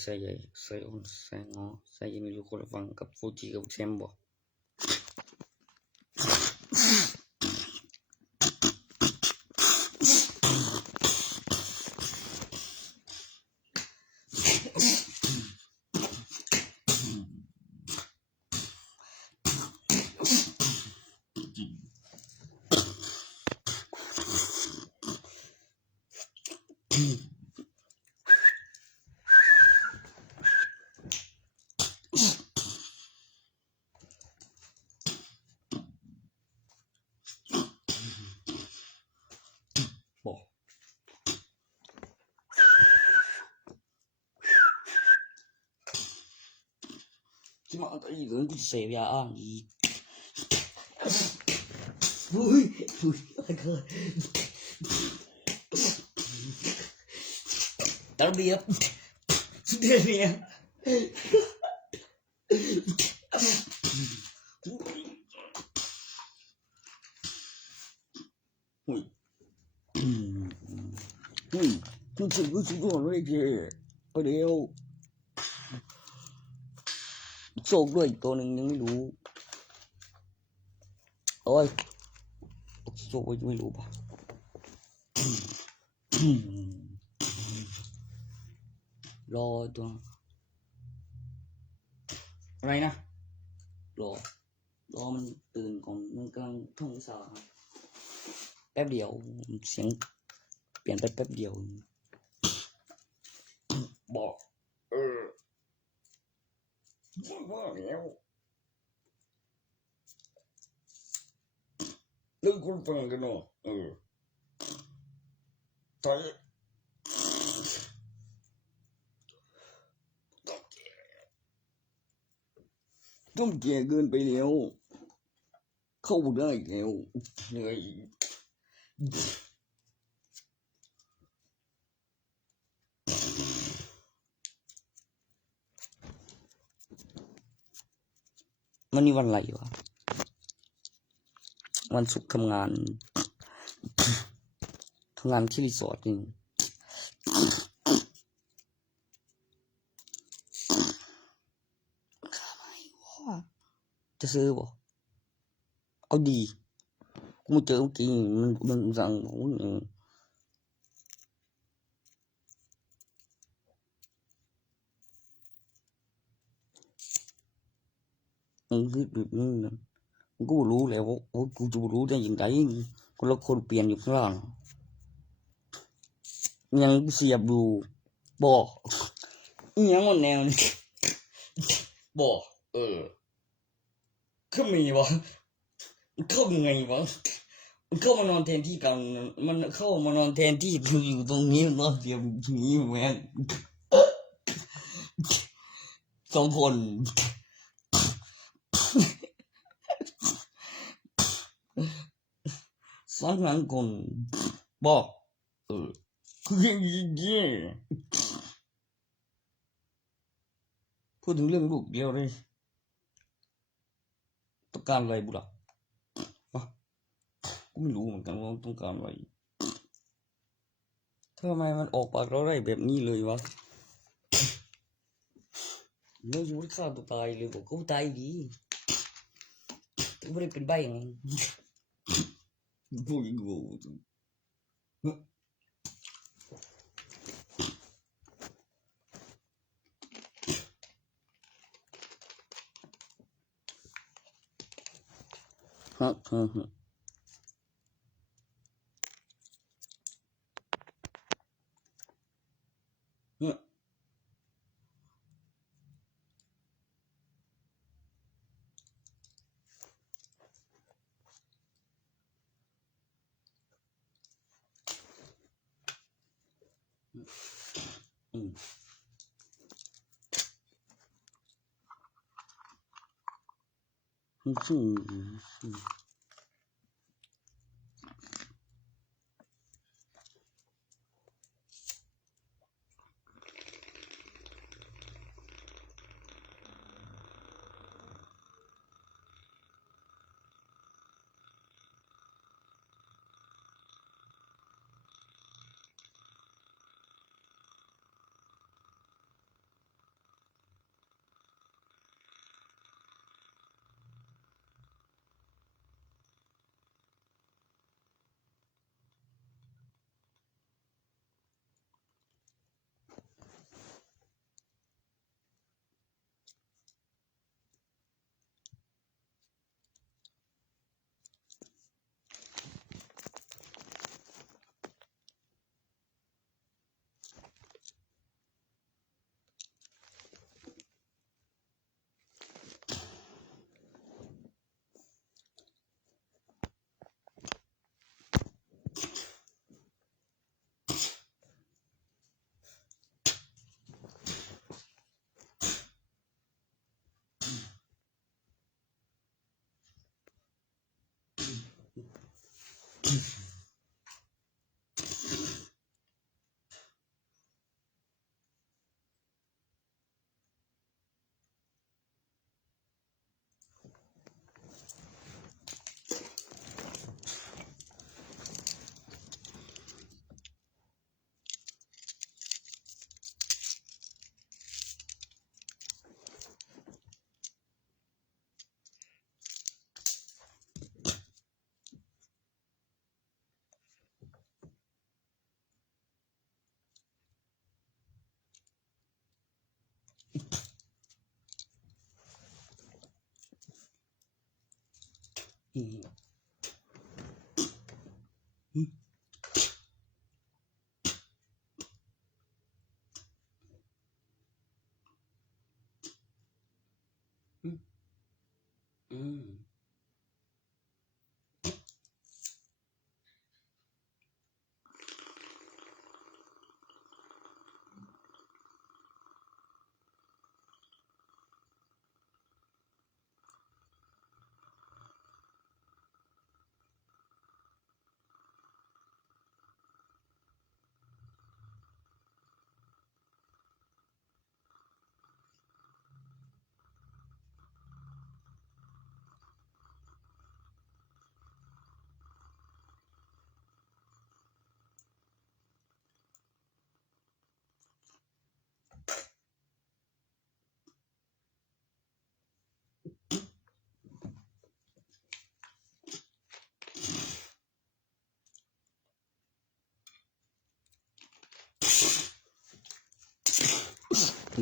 ใส่ใหญ่ใส่อ่อนใส่งอใส่มีอยู่คนละฝั่งกับฟูจิกับแซมบ่มาตอีกเสียยาอ่างอีกอุ้ยTerbiak sudah yaกูเลยเจ้เดี๋ยวโชคด้วยตัวนึงยังไม่รู้โอ้ยโชคไม่รู้ป่ะรอตัวอะไรนะรอมันตื่นก่อนมันกำลังท่องวิชาแป๊บเดียวเสียงเปลี่ยนไปแป๊บเดียวบอกว่าแล้วเรื่องคนฟังกันเนาะตายต้องแก่เกินไปแล้วเข้าได้แล้วเหนื่อยวันนี้วันอะไรวะวันศุกร์ทำงานที่รีสอร์ทนี่จะซื้อบ่เอาดีกูมาเจอเมื่อกี้มันสั่งแบบนี้นะกูรู้แล้วว่ากูจะรู้ได้ยังไงคนละคนเปลี่ยนอยู่ข้างล่างยังเสียบดูบอกยังมันแนวนี่บอกก็มีวะเข้ายังไงวะมันเข้ามานอนแทนที่กันมันเข้ามานอนแทนที่อยู่ตรงนี้นอนเสียบนี้แม่งสองคนสองหลังคนบอกคือยังดีพูดถึงเรื่องลูกเดียวเลยต้องการอะไรบุล่ะกูไม่รู้เหมือนกันว่าต้องการอะไรทำไมมันออกปากเราได้แบบนี้เลยวะเราอยู่ที่ฆ่าตัวตายเลยบอกกูตายดีกูไม่ได้เป็นใบไงพูดอีกกู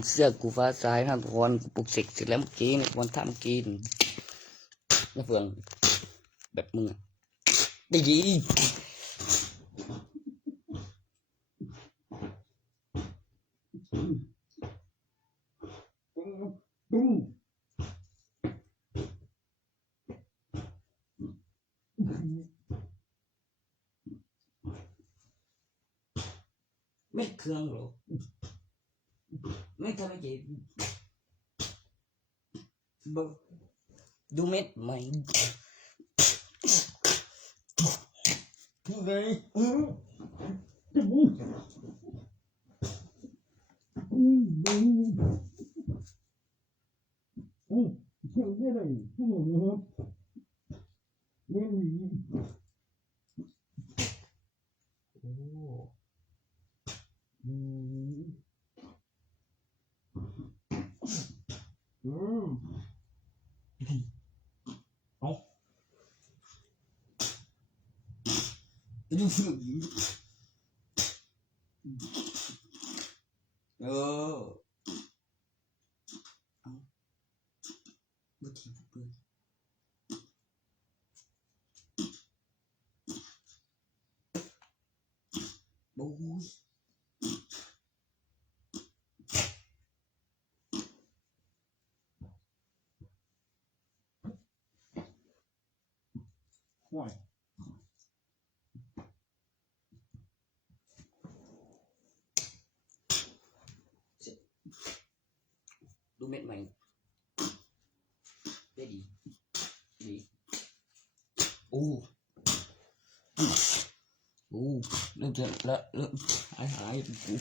เสื้อกูฟ้าซ้ายนะทุกคนกูปลุกเสกเสร็จแล้วเมื่อกี้เนี่ยวันทำกินนะเพื่อนแบบมึงอ่ะได้ยินไม่เครื่องหรอไม่ทำอะไรดูเม็ดไหมไงดูฝึกบุตรีเปิดบูยห่วยดูเม็ดใหม่ได้ดีโอ้เริ่มจะละเริ่มหายกู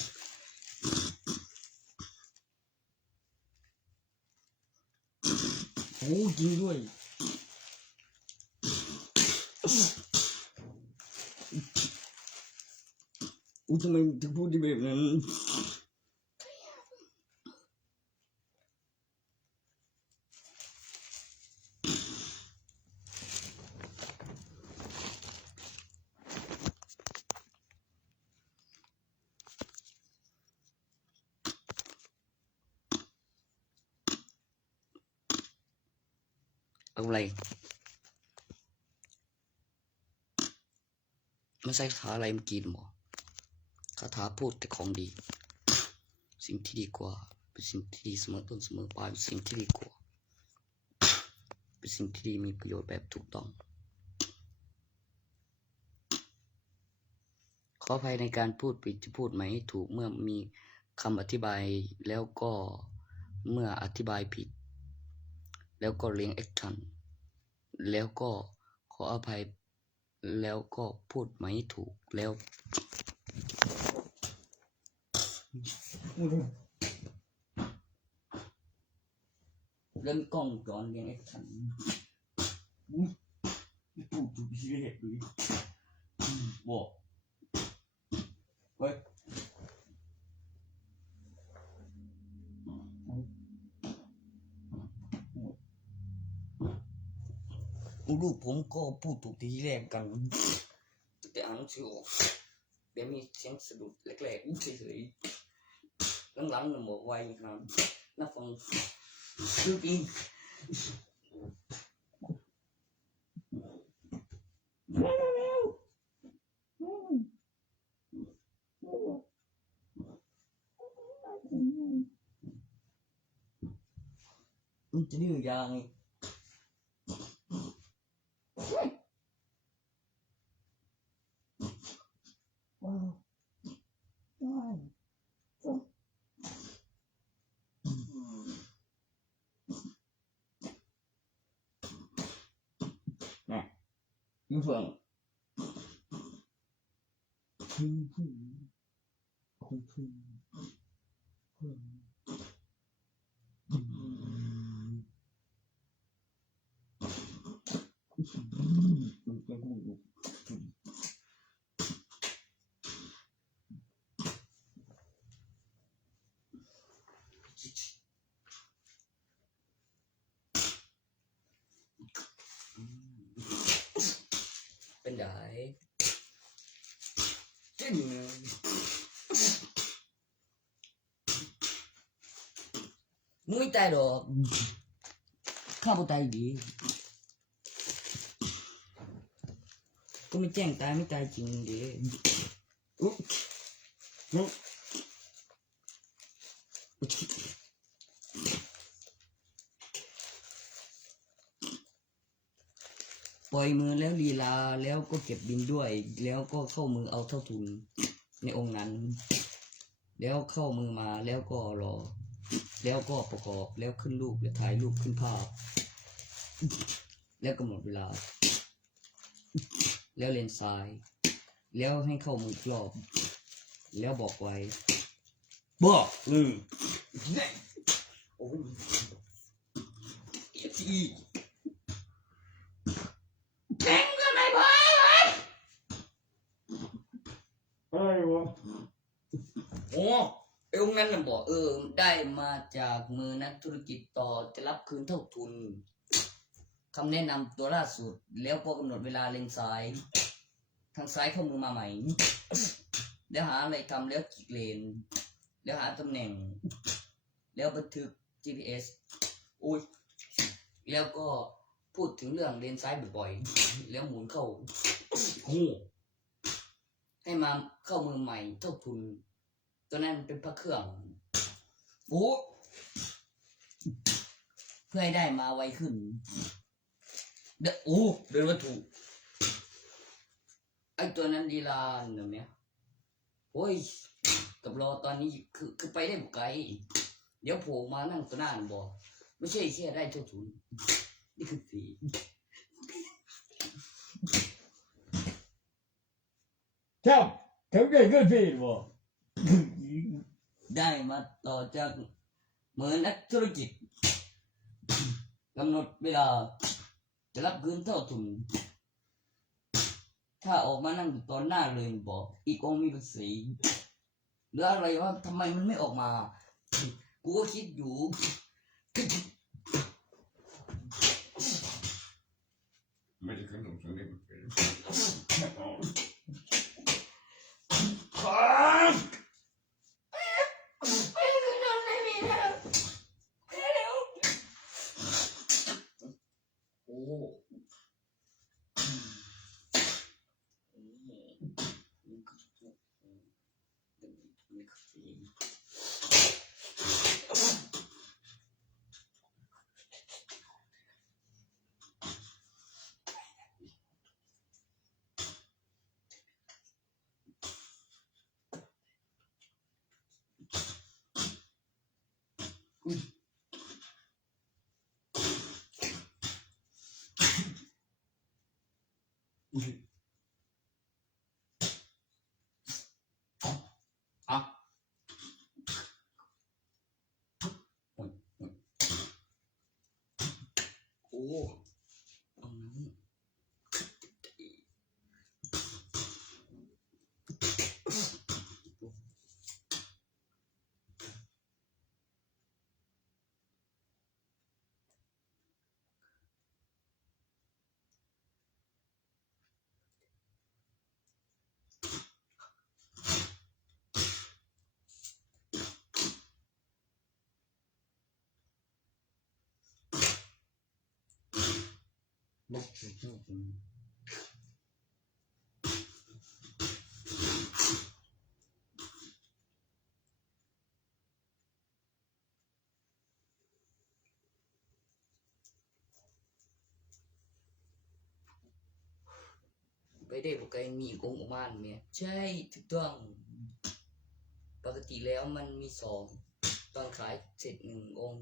โอ้จริงด้วยทำไมถึงพูดแบบนั้นอะไรไม่ใช่คาถาอะไรมันกินหมอคาถาพูดแต่ของดีสิ่งที่ดีกว่าเป็นสิ่งที่ดีเสมอต้นเสมอปลายเป็นสิ่งที่ดีกว่าเป็นสิ่งที่ดีมีประโยชน์แบบถูกต้องขออภัยในการพูดผิดที่พูดไม่ถูกเมื่อมีคำอธิบายแล้วก็เมื่ออธิบายผิดแล้วก็เลี้ยงแอคชั่นแล้วก็ขออภัยแล้วก็พูดไม่ถูกแล้วเริ่มกล้องก่อนเลี้ยงแอคชั่นพูดถูกที่เหตุเลยบอกเฮ้ยลูกผมก็พูดถูกทีแรกกันแต่อ่านหนังสือออกเดี๋ยวมีเสียงสะดุดแรกๆเฉยๆหลังๆมันบอกไวครับ นักฟังคือปีมันจะดื้อยางยูเฟิงเป็นไดจริงมึงไม่ตายหรอกข้าบ่ตายดีก็ไม่แจ้งตายไม่ตายจริงดิปล่อยมือแล้วลีลาแล้วก็เก็บบินด้วยแล้วก็เข้ามือเอาเท่าทุนในองค์นั้นแล้วเข้ามือมาแล้วก็รอแล้วก็ประกอบแล้วขึ้นรูปแล้วถ่ายรูปขึ้นภาพแล้วกำหนดเวลาแล้วเลนซ้ายแล้วให้เข้ามือกรอบแล้วบอกไว้บอกโอ้ยทีแข็งก็ไม่พออะไรวะโอ้ไอ้องค์นั้นน่ะบอกได้มาจากมือนักธุรกิจต่อจะรับคืนเท่าทุนคำแนะนำตัวล่าสุดแล้วก็กำหนดเวลาเลนซ้ายทางซ้ายเข้ามือมาใหม่แล้วหาอะไรทำแล้วคลิกเลนแล้วหาตำแหน่งแล้วบันทึก GPS อุ้ยแล้วก็พูดถึงเรื่องเลนซ้ายบ่อยๆแล้วหมุนเข้าให้มาเข้ามือใหม่เท่าทุนตัวนั้นเป็นพระเครื่องโอ้เพื่อให้ได้มาไวขึ้นเดินวัตถุไอ้ตัวนั้นลีลาเนี่ยโอ้ยกับรอตอนนี้คือไปได้ไกลเดี๋ยวโผล่มานั่งตัวหน้าบอกไม่ใช่แค่ได้เท่าทุนนี่คือสีครับเขาเก่งก็ผิดบ่ ได้มาต่อจากเหมือนนักธุรกิจกำหนดเวลาจะรับคืนเท่าทุนถ้าออกมานั่งอยู่ตอนหน้าเลยบอกอีกองมีภาษีหรืออะไรว่าทำไมมันไม่ออกมากูก็คิดอยู่ไม่ได้ขึ้นตรงนี้มันเป็น บ่ไปได้บ่ไกลมีองค์อุมานแม่ใช่ถูกต้องปกติแล้วมันมี2ตอนขายเสร็จ1องค์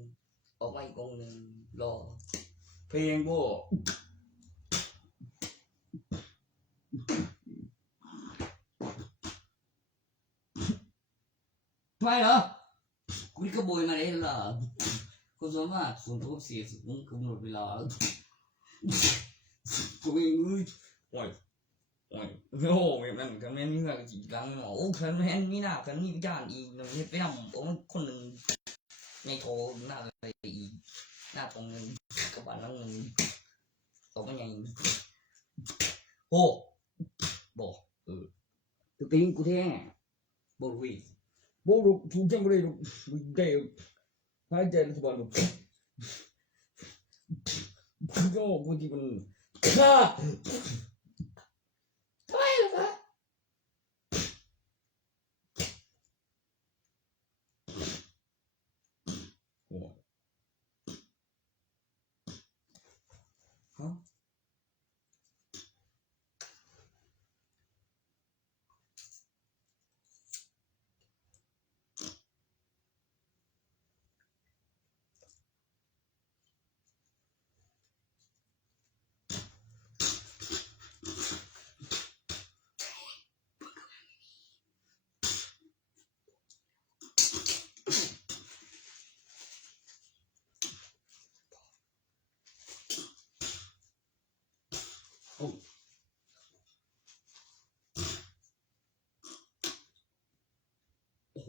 ออกมาอีกองค์นึงรอเพลงบ่ไปเหรอคุณก็โบยมาได้ล่ะคุณสามารถส่วนตัวเสียสุดมึงกำหนดเวลากูเองโอ้ยโอ้ยโอ้แบบนั้นกันแม่นมีก็สิกังเนาะ โอ้คันแม่นมีหน้าคันมีวิญญาณอีกนำเฮ็ดไปนำผมคนนึงในโทหน้าอะไรอีกหน้าตรงนึงกับบ้านนั้นนึงตกมันใหญ่โอ้บ่ตัวติงกูแท้บ่รู้อีกบ่รู้ถูกจังบ่ได้รู้ได้หายใจรัฐบาลบ่ก็กูที่มันฆ่าไปแล้วครับฮะโอ้โอ้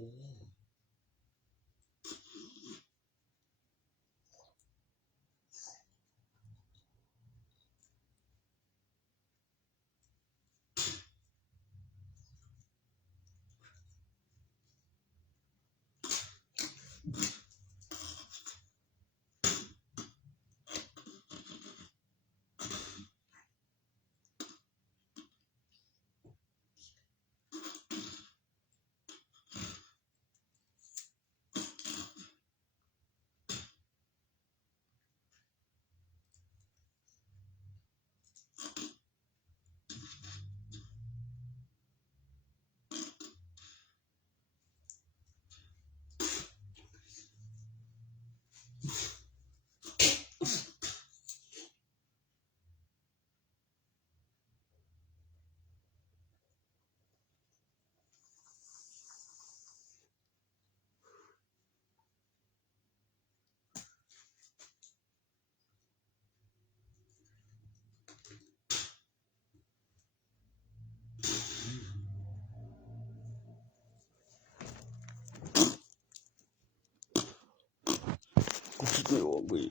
กูคิดไม่ออกเว้ย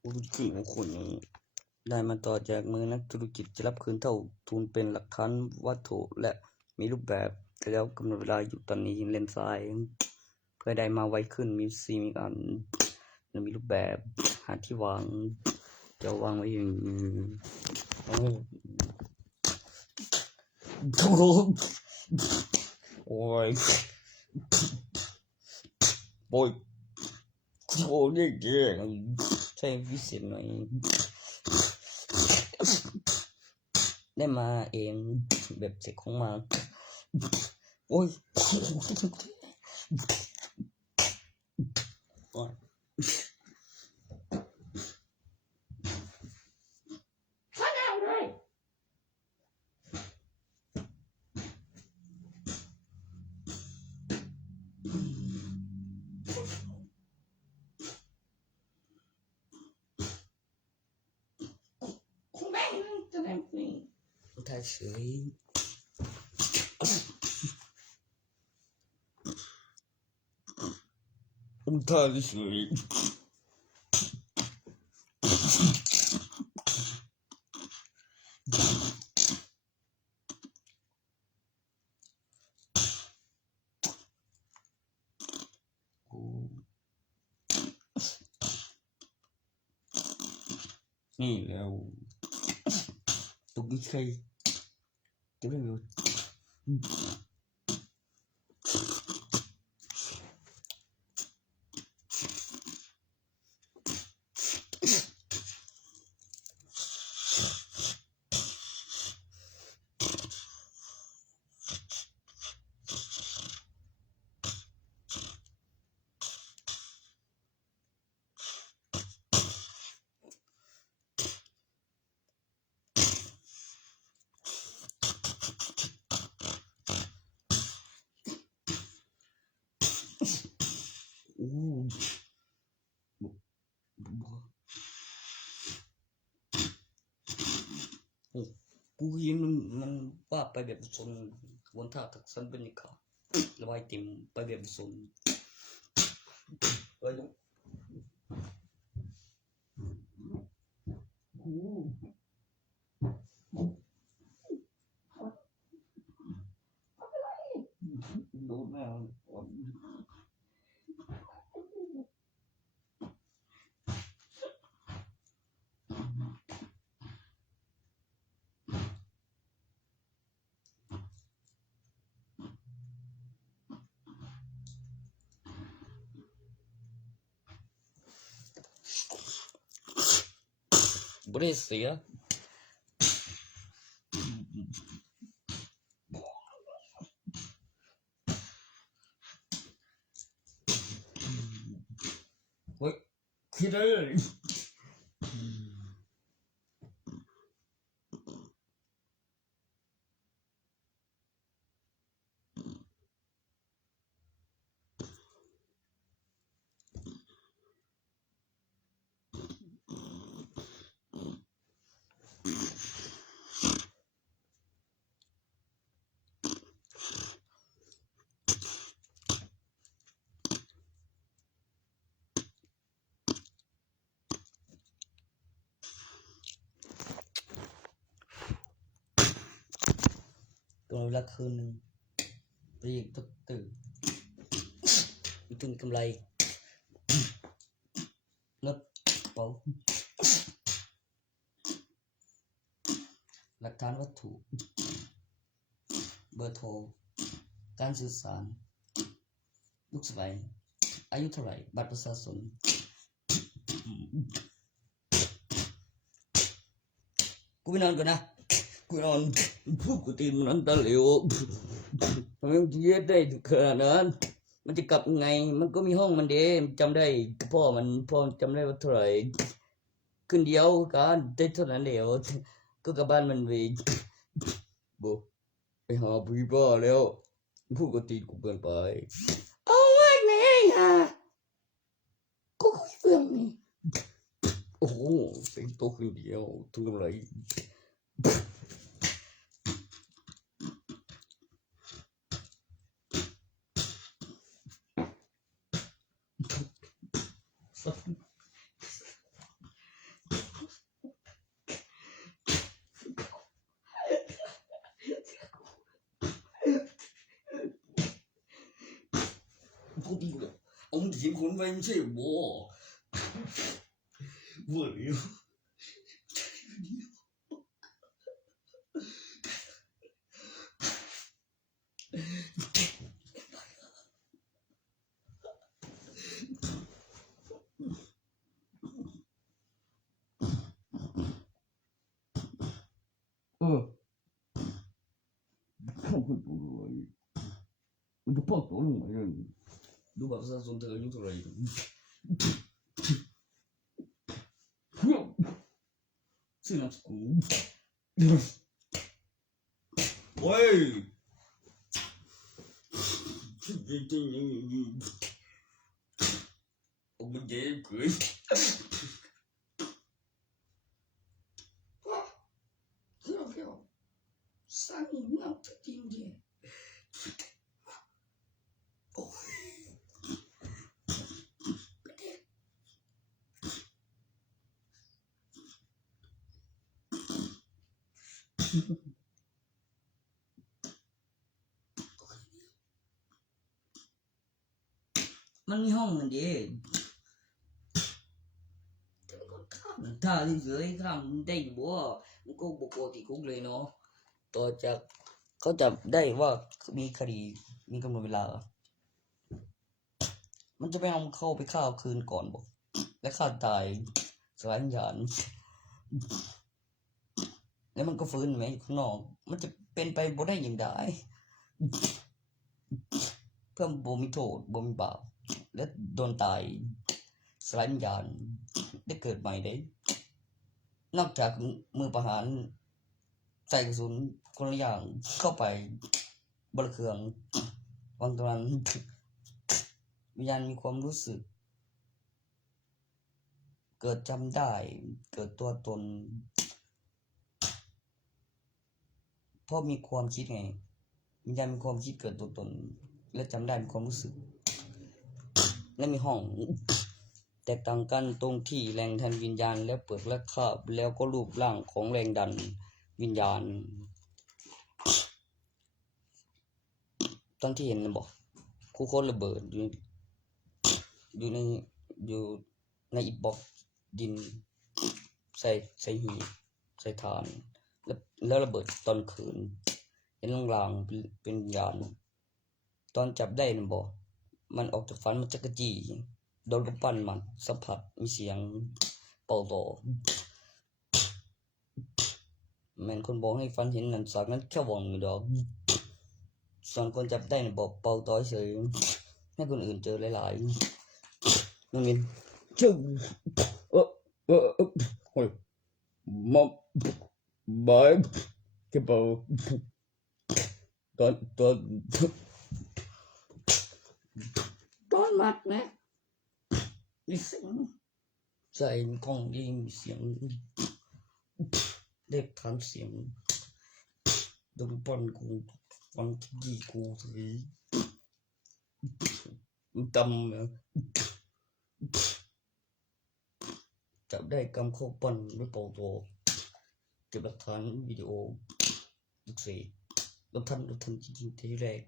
กูคิดว่าคนนี้ได้มาต่อจากมือนักธุรกิจจะรับคืนเท่าทุนเป็นหลักฐานวัตถุและมีรูปแบบแล้วกำหนดเวลาอยู่ตอนนี้เลนซ้ายเพื่อได้มาไวขึ้นมีการมีรูปแบบหาที่วางจะวางไว้อย่างโอ้ยโอ้ยโอ้ยเก่งใช้วิเศษหน่อยได้มาเองแบบเสร็จของมาโอ้ยถ้าเฉยท่าเฉยนี่แล้ว มีใครเก็บได้อยู่กูเห็นมันว่าไปแบบสนบนท่าทักษะบรรยากาศระบายเต็มไปแบบสนโดนแม่บ่ได้เสียเฮ้ยคิดเลยตัวละคืนนึงไปอีกตื่นมีทุนกำไรรถเป๋าหลักฐานวัตถุเบอร์โทรการสื่อสารลูกสะใภ้อายุเท่าไหร่บัตรประชาชนกูไปนอนก่อนนะกูนอนพูดกูตีนมันตะเหลวมันเย็ดได้ถึงขนาดนั้นมันจะกลับไงมันก็มีห้องมันเด้จำได้พ่อจำได้ว่าเท่าไหร่ขึ้นเดียวกันได้เท่านั้นเดียวก็กลับบ้านมันไปบ่ไปหาพี่บ้าแล้วพูดกูตีนกูเกินไปเอาไว้แม่อ่ะกูคุยเรื่องนี้โอ้โหเสียงโตขึ้นเดียวทุกอะไรกูตีกูเอามึงถีบคนไปไม่ใช่บ่บ่เลยมันจะปอกตัวลงมาเลยดูบัตรประชาชนเธออายุเท่าไหร่ชื่อนามสกุลโอ้ยจริงๆ我们也可以不要三年那这今天มันมีห้องมันดิแต่มันก็ข้าม ถ้าที่เฉยข้ามได้อยู่บ่มันก็ปกติคุกเลยเนาะต่อจากเขาจับได้ว่ามีคดีมีกำหนดเวลา มันจะไปเอาเข้าไปฆ่าคืนก่อนบอกและฆ่าตายสลายวิญญาณแล้วมันก็ฟื้นไหมข้างนอกมันจะเป็นไปบ่ได้อย่างใดเพื่อบ่มีโทษบ่มีบาปและโดนตายสลายวิญญาณได้เกิดใหม่ได้นอกจากมือประหารใส่กระสุนคนละอย่างเข้าไปบนเครื่องวันตอนนั้นวิญญาณมีความรู้สึกเกิดจำได้เกิดตัวตนเพราะมีความคิดไงวิญญาณมีความคิดเกิดตัวตนและจำได้มีความรู้สึกและมีห้องแตกต่างกันตรงที่แรงดันวิญญาณและเปลือกและคาบแล้วก็รูปร่างของแรงดันวิญญาณตอนที่เห็นนะบอกคู่โคตรระเบิดอยู่ในอิฐบล็อกดินใส่หีบใส่ฐานแล้วระเบิดตอนคืนเห็นลางๆเป็นวิญญาณตอนจับได้นะบอกมันออกจากฝันมันจักรจี้โดนกำปั้นมันสัมผัสมีเสียงเป่าต่อแม่นคนบอกให้ฝันเห็นนั่นสากนั้นแค่วองอยู่ดอกส่วนคนจับได้นะบอกเป่าต่อเฉยให้คนอื่นเจอหลายๆนั่นเองจึงโอ้ยมอมบายกระเป๋าตอนมัดนะมีเสียงใส่กล้องยิงเสียงเด็กทำเสียงดมปั้นกูฟังกี่กูสิดำนะจับได้กำเข้าปั้นด้วยเป่าตัวเก็บหลักฐานวิดีโอทุกสิ่งเราทำจริงๆทีแรก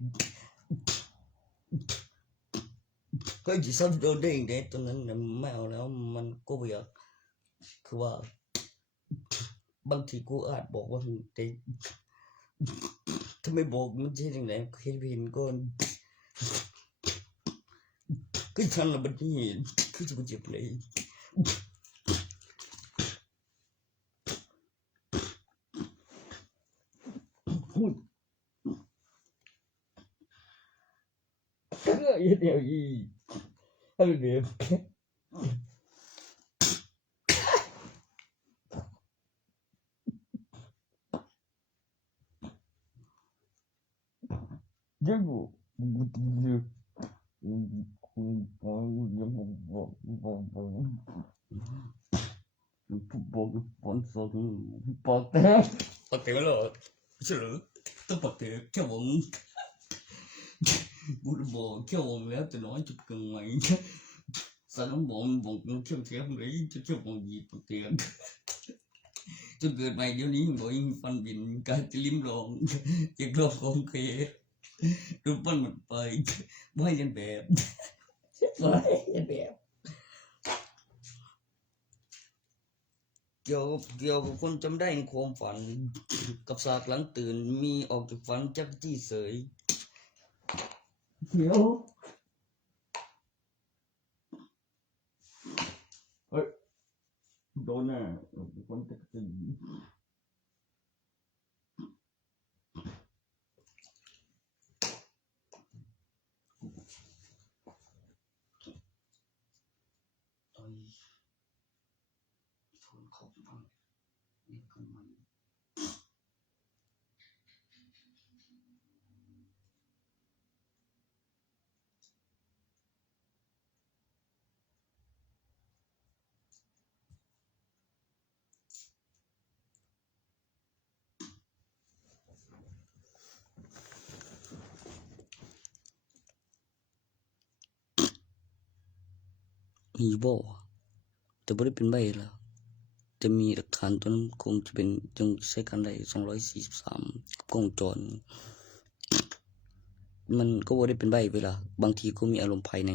ก็จะซ้ำโดนได้ยังไงตอนนั้นนะไม่เอาแล้วมันก็ไม่อยากคือว่าบางทีกูอาจบอกว่าแต่ถ้าไม่บอกมันจะยังไงเห็นก็ฉันละบัดนี้คือจะเจ็บเลยเดี๋ยวอีอะไรเดี๋ยวยังกูบอกฝนสดปากแตกแล้วใช่หรือต้องปากแตกแค่ผมกูบอกแค่ผมแล้วจะน้อยจุดเกินไหมsao nó bọn kêu theo không đấy cho bọn gì bọn tiền cho người mày điềuนี้gọi phân biệt cái lim lon cái lon con kiaรูปปั้นมันไปไม่ยันแบบไม่ยันแบบเกี่ยวกับคนจำได้ในความฝันกับฉากหลังตื่นมีออกจากฝันจักจี้เสยเดี๋ยวเฮ้ยโดนแน่คนจักจี้มีบ่แต่ไม่ได้เป็นใบแล้วจะมีหลักฐานตัวนั้นคงจะเป็นจึงใช้การได้243กล้องจรมันก็ไม่ได้เป็นใบเวลาบางทีก็มีอารมณ์ภายใน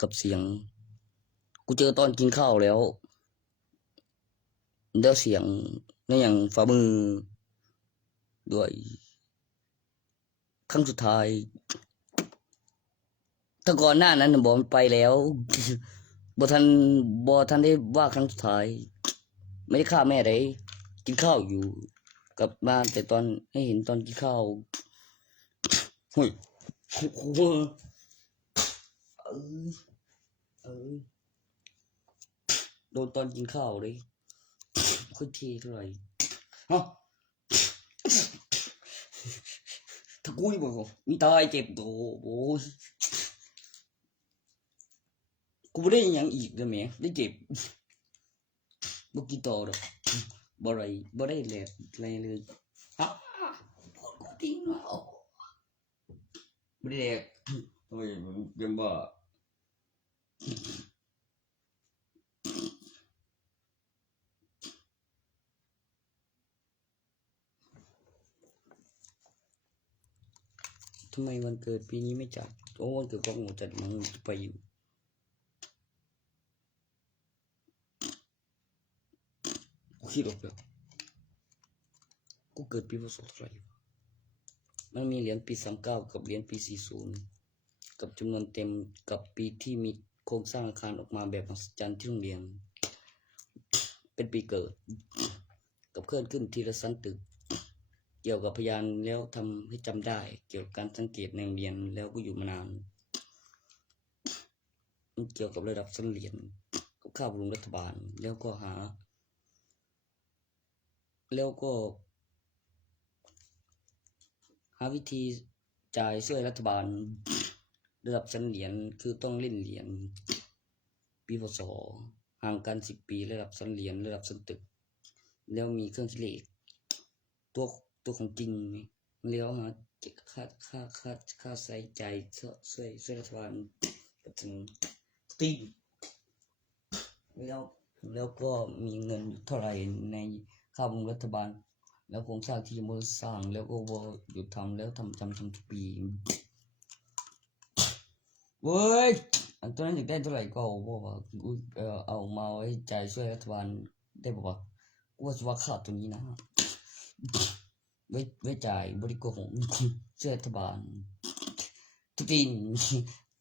กับเสียงกูเจอตอนกินข้าวแล้ว แล้วเสียงนั่นอย่างฝ่ามือด้วยครั้งสุดท้ายถ้าก่อนหน้านั้นน่ะบอกมันไปแล้ว บ่ทันได้ว่าครั้งสุดท้าย ไม่ได้ฆ่าแม่เลยกินข้าวอยู่กลับบ้านแต่ตอนให้เห็นตอนกินข้าวเฮ้ยเออเออโดนตอนกินข้าวเลยคุยทีเท่าไหร่ฮะถ้ากูนี่บอกมีตายเจ็บโตโอ้ยกูไม่ได้อยังอีกเลยแม่ได้เจ็บบ่กินต่อหรอกบ่ได้แลเลยฮะพูดกูทิ้งแล้วบ่ได้แลก ทำไมมันเป็นบ้า ทำไมวันเกิดปีนี้ไม่จัดโอ้วันเกิดของหนูจัดมันไปอยู่กูคิดออกแล้วกูเกิดปีพศเท่าไหร่วะมันมีเหรียญปี39กับเหรียญปี40กับจำนวนเต็มกับปีที่มีโครงสร้างอาคารออกมาแบบมหัศจรรย์ที่โรงเรียนเป็นปีเกิดกับเคลื่อนขึ้นทีละชั้นตึกเกี่ยวกับพยานแล้วทำให้จำได้เกี่ยวกับการสังเกตในโรงเรียนแล้วก็อยู่มานานมันเกี่ยวกับระดับชั้นเรียนกับค่าบำรุงรัฐบาลแล้วก็หาวิธีจ่ายช่วยรัฐบาลระดับชั้นเหรียญคือต้องเล่นเหรียญปีพศห่างกัน10 ปีระดับชั้นเหรียญระดับชั้นตึกแล้วมีเครื่องคิดเลขตัวของจริงแล้วหาค่าใช้จ่ายช่วยรัฐบาลกับถึงตีแล้วก็มีเงินเท่าไหร่ในค่าบำรุงรัฐบาลแล้วโครงสร้างที่จะมาสร้างแล้วก็หยุดทำแล้วทำทุกปีเว้ยอันตอนนั้นอยากได้เท่าไหร่ก็บอกว่าเอามาไว้จ่ายช่วยรัฐบาลได้บอกว่าว่าค่าตัวนี้นะไว้จ่ายบริโภคของช่วยรัฐบาลทุกที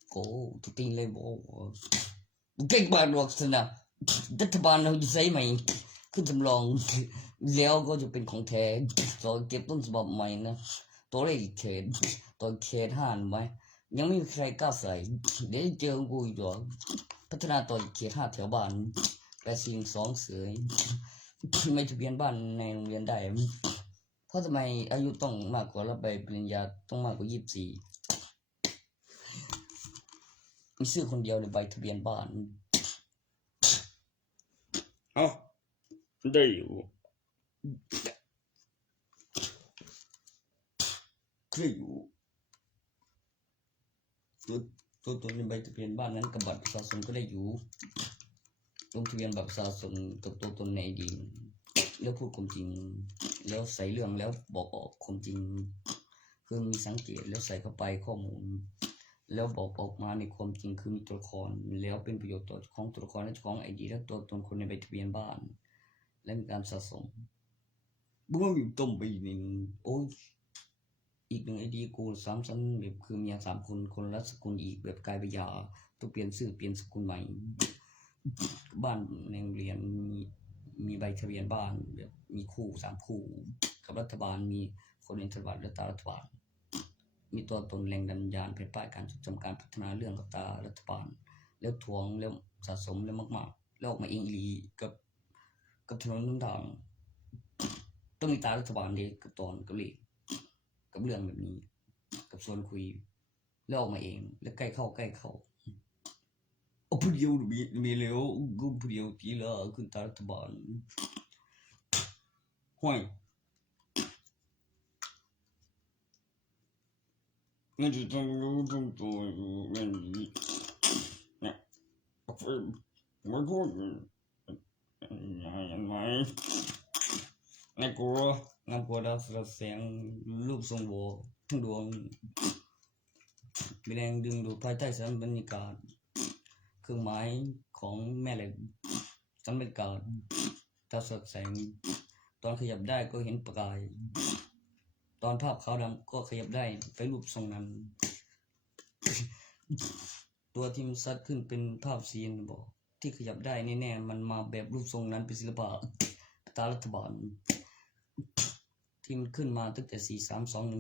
โก้ทุกทีเลยบอกเก่งมากหรอกสินะรัฐบาลเราจะใช้ไหมขึ้นจำลองแล้วก็จะเป็นของแท้ตอนเก็บต้นฉบับใหม่นะตัวเลขเขตตอนเขต5ไหมยังไม่มีใครกล้าใส่เดี๋ยวเจอกูอีกหรอพัฒนาต่อเขต5แถวบ้าน8 4 1 2เสือไม่ทะเบียนบ้านในโรงเรียนได้เพราะทำไมอายุต้องมากกว่ารับใบปริญญาต้องมากกว่า24มีชื่อคนเดียวในใบทะเบียนบ้านเอ้าได้อยู่คืออยู่ตัวตนในใบทะเบียนบ้านนั้นกับบัตรประชาชนก็ได้อยู่ลงทะเบียนบัตรประชาชนกับตัวตนในอดีตแล้วพูดความจริงแล้วใส่เรื่องแล้วบอกออกความจริงคือมีสังเกตแล้วใส่เข้าไปข้อมูลแล้วบอกออกมาในความจริงคือมีตัวละครแล้วเป็นประโยชน์ต่อของตัวละครและของไอดีและตัวตนคนในใบทะเบียนบ้านและมีการสะสมบุ้งมีต้มไปอีกหนึ่งโอ้ยอีกหนึ่งไอดีกู3 ชั้นแบบคือมี3 คนคนละสกุลอีกแบบกลายเป็นยาต้องเปลี่ยนชื่อเปลี่ยนสกุลใหม่บ้านในโรงเรียนมีใบทะเบียนบ้านแบบมีคู่3 คู่กับรัฐบาลมีคนในรัฐบาลและตารัฐบาลมีตัวตนแรงดันยานภายใต้การจดจำการพัฒนาเรื่องกับตารัฐบาลแล้วทวงแล้วสะสมแล้วมากๆแล้วออกมาเองอีกับถนนทางต้องมีตารัฐบาลเด็กกับตอนกับเลขกับเรื่องแบบนี้กับส่วนคุยแล้วออกมาเองแล้วใกล้เข้าผู้เดียวมีแล้วกูผู้เดียวทีละคือตารัฐบาลห้วยนั่นจะต้องรู้ต้องตัวอยู่นั่นนี่เนี่ยไม่พูดไหมน่ากลัวดาวแสงรูปทรงโบดวงมีแรงดึงดูดภายใต้สถานบรรยากาศเครื่องหมายของแม่เหล็กสำเร็จการ ถ้าสดแสงตอนขยับได้ก็เห็นประกายตอนภาพขาวดำก็ขยับได้ไปรูปทรงนั้น ตัวที่มันซัดขึ้นเป็นภาพสีนบอกที่ขยับได้แน่ๆมันมาแบบรูปทรงนั้นเป็นศิลปะตารัฐบาลที่มันขึ้นมาตั้งแต่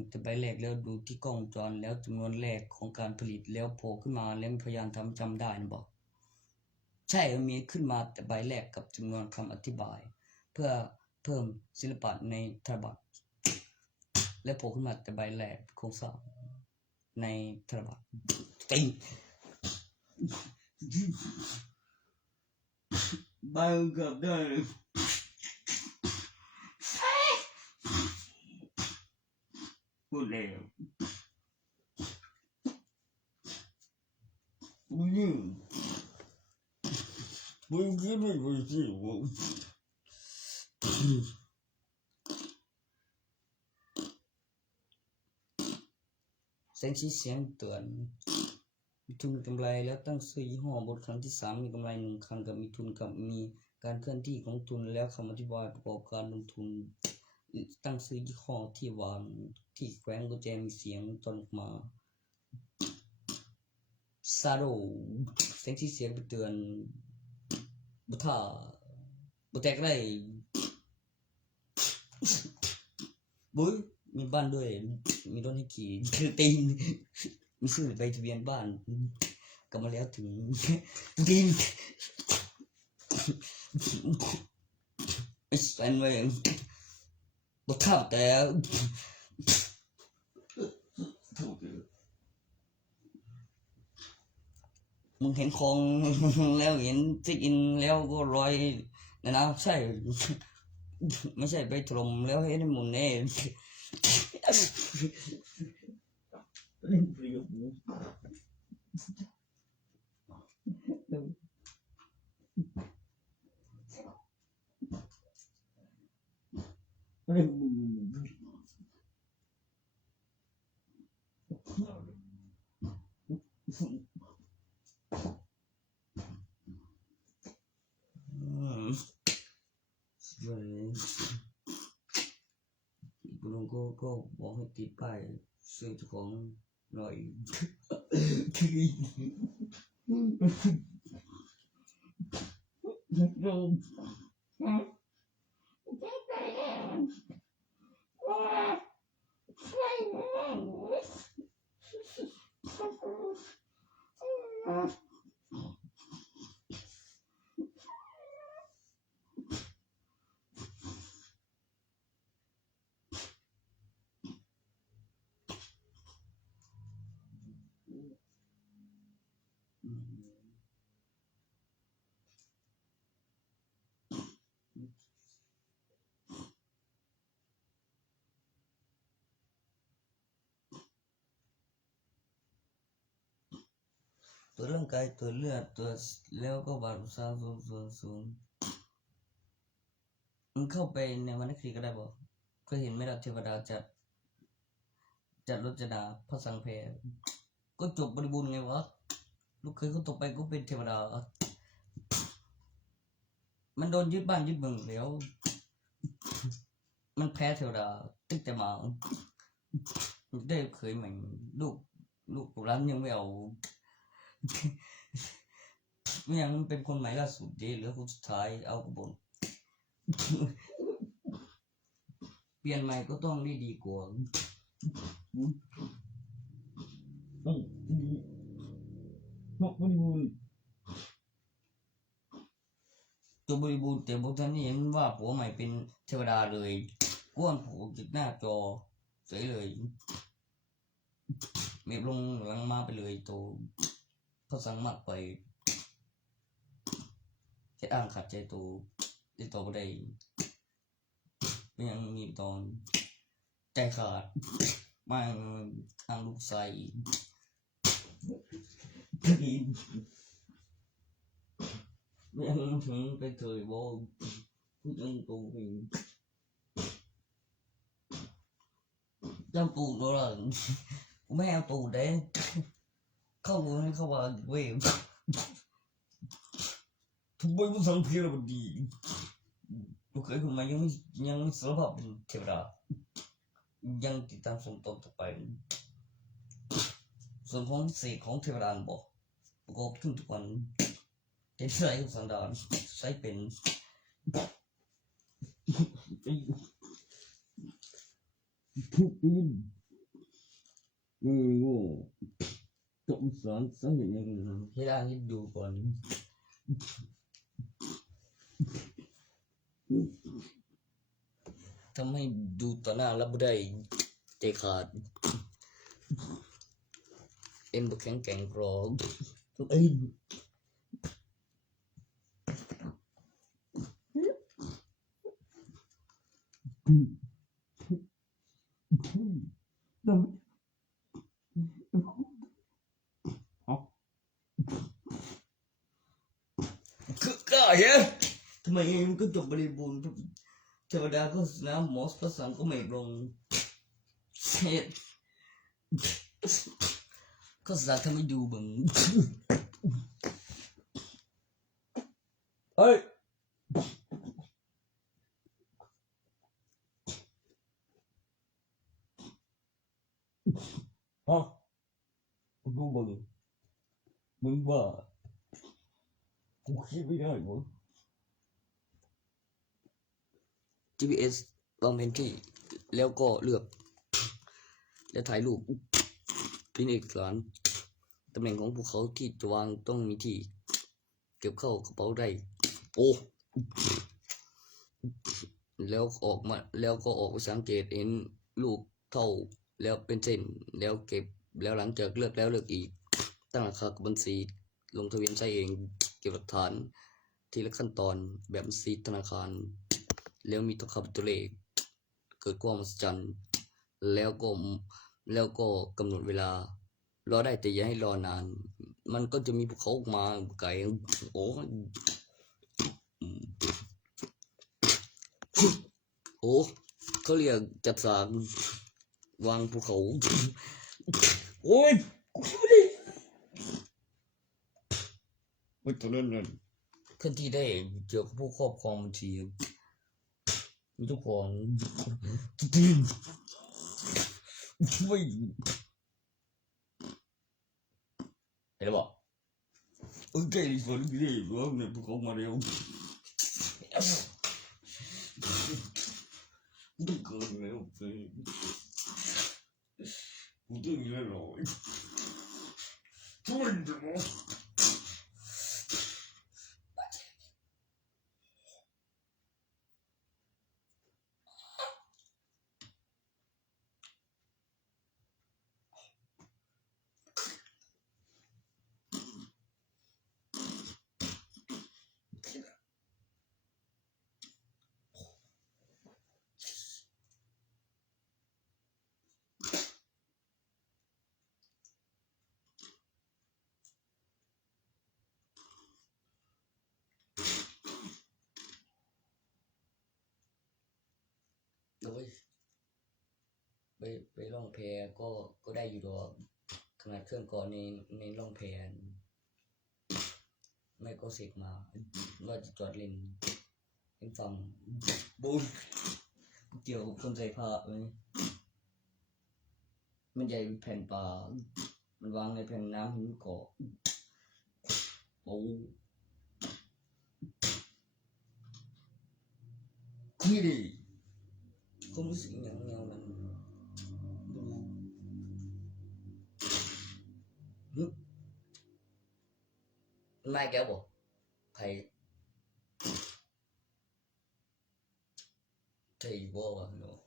4321แต่ใบแรกแล้วดูที่กล้องวงจรแล้วจำนวนแรกของการผลิตแล้วโผล่ขึ้นมาแล้วพยายามทำจำได้นะบอกใช่มีขึ้นมาแต่ใบแรกกับจำนวนคำอธิบายเพื่อเพิ่มศิลปะในธนบัตรและโผล่ขึ้นมาแต่ใบแรกโครงสร้างในธนบัตรติงใบเกือบได้พูดแล้วมึงคิดไม่รู้สิวะแสงสีเสียงเตือนมีทุนกำไรแล้วตั้งซื้อยี่ห้อบทครั้งที่3มีกำไร1ครั้งกับมีทุนกับมีการเคลื่อนที่ของทุนแล้วคำอธิบายประกอบการลงทุนตั้งซื้อยี่ห้อที่วางที่แขวนกุญแจมีเสียงตอนออกมาซาโดแสงสีเสียงเตือนบุท่าบุแตกได้บุ้ยมีบ้านด้วยมีรถให้ขี่คือตีนมีชื่อใบทะเบียนบ้านกลับมาแล้วถึงตีนไอ้แฟนเว้ยบุท่าแต่มึงเห็นคลองแล้วเห็นซิกอินแล้วก็ลอยนะนะใช่ไม่ใช่ไปถล่มแล้วให้ได้หมุนแน่เล่นเปรี้ยวเล่นลุงก็บอกให้ติดป้ายซื้อเจ้าของหน่อยตัวร่างกายตัวเลือดตัวแล้วก็บาดอุตสาหสูงมันเข้าไปในวรรณคดีก็ได้บอกเคยเห็นไหมล่ะเทวดาจัดรจนาพระสังเพก็จบบริบูรณ์ไงวะลูกเคยเขาตกไปก็เป็นเทวดามันโดนยึดบ้านยึดเมืองแล้วมันแพ้เทวดาตั้งแต่มาได้เคยเหมือนลูกของร้านยังไม่เอายังเป็นคนใหม่ล่าสุดดีหรือคนสุดท้ายเอากระบนเปลี่ยนใหม่ก็ต้องได้ดีกว่าตัวบริบูรณ์แต่พวกท่านนี่เห็นว่าผัวใหม่เป็นเทวดาเลยก้วนผูกติดหน้าจอเฉยเลยเมียลงหลังมาไปเลยตัวเขาสั่งมากไปจะอ้างขัดใจตัวได้ต่อไปได้ยังมีตอนใจขาดมาทางลูกใส่ยังถึงไปเคยบอกพูดเรื่องตัวเองจำปูตัวละกูไม่เอาตูดเด้เข้ามือให้เข้ามาเว้ยทำไมมันสังเกตมันดี ลูกเคยคุณมายังสารภาพเป็นเทวดายังติดตามชมตอนต่อไปส่วนของเสกของเทวดาบอกประกอบขึ้นทุกวันเป็นไรของสันดานใช้เป็นทุกปีโง่ตกสารสาเหตุยังไงให้ได้ให้ดูก่อนทำให้ดูต่อหน้าแล้วบ่ได้ใจขาดเอ็นบ่แข็งแกร่งพอเอ้ยคือกล้าเฮ้ยทำไมมันก็จบบริบูรณ์เทวดาก็น้ำหมอพระสังก็ไม่ลงเหตุก็สาทำให้ดูบึงเฮ้ยฮะดูบึงมึงว่ากูคิดไม่ได้มึง GPS วางแผนที่แล้วก็เลือกและถ่ายรูปพิมพ์เอกสารตำแหน่งของภูเขาที่จะวางต้องมีที่เก็บเข้ากระเป๋าได้โอ้แล้วออกมาแล้วก็ออกไปสังเกตเห็นลูกเท่าแล้วเป็นเส้นแล้วเก็บแล้วหลังจากเลือกแล้วเลือกอีกตั้งราคากับบัญชีลงทะเบียนใช้เองเก็บหลักฐานทีละขั้นตอนแบบบัญชีธนาคารแล้วมีตัวคำตัวเลขเกิดความมหัศจรรย์แล้วก็กำหนดเวลารอได้แต่อย่าให้รอนานมันก็จะมีภูเขาออกมาไกลโอ้เขาเรียกจัดสรรวางภูเขาโอ้ยกูคิดไม่ได้ไม่ตัวนั้นขึ้นที่ได้เกี่ยวกับผู้ครอบครองบัญชีมีเจ้าของทีมไม่เห็นหรือเปล่าโอเคดีกว่าดีกว่าเนี่ยพวกเขามาเร็วต้องเกินแล้วสิกูต้องมีอะไรหรอช่วยดิมั้งโอ้ยไปล่องแพก็ได้อยู่ดอกขนาดเครื่องก่อนในล่องแพไม่ก็เสกมาว่าจะจอดเล่นฝั่งบูมเกี่ยวกับคนใส่ผ้าเลยมันใหญ่แผ่นปลามันวางในแผ่นน้ำหินเกาะโอ้ขี้ดิความรู้สึกอย่างแนวนั้นดูไม่แก้วบ่ใครใช่บ่วะเนาะ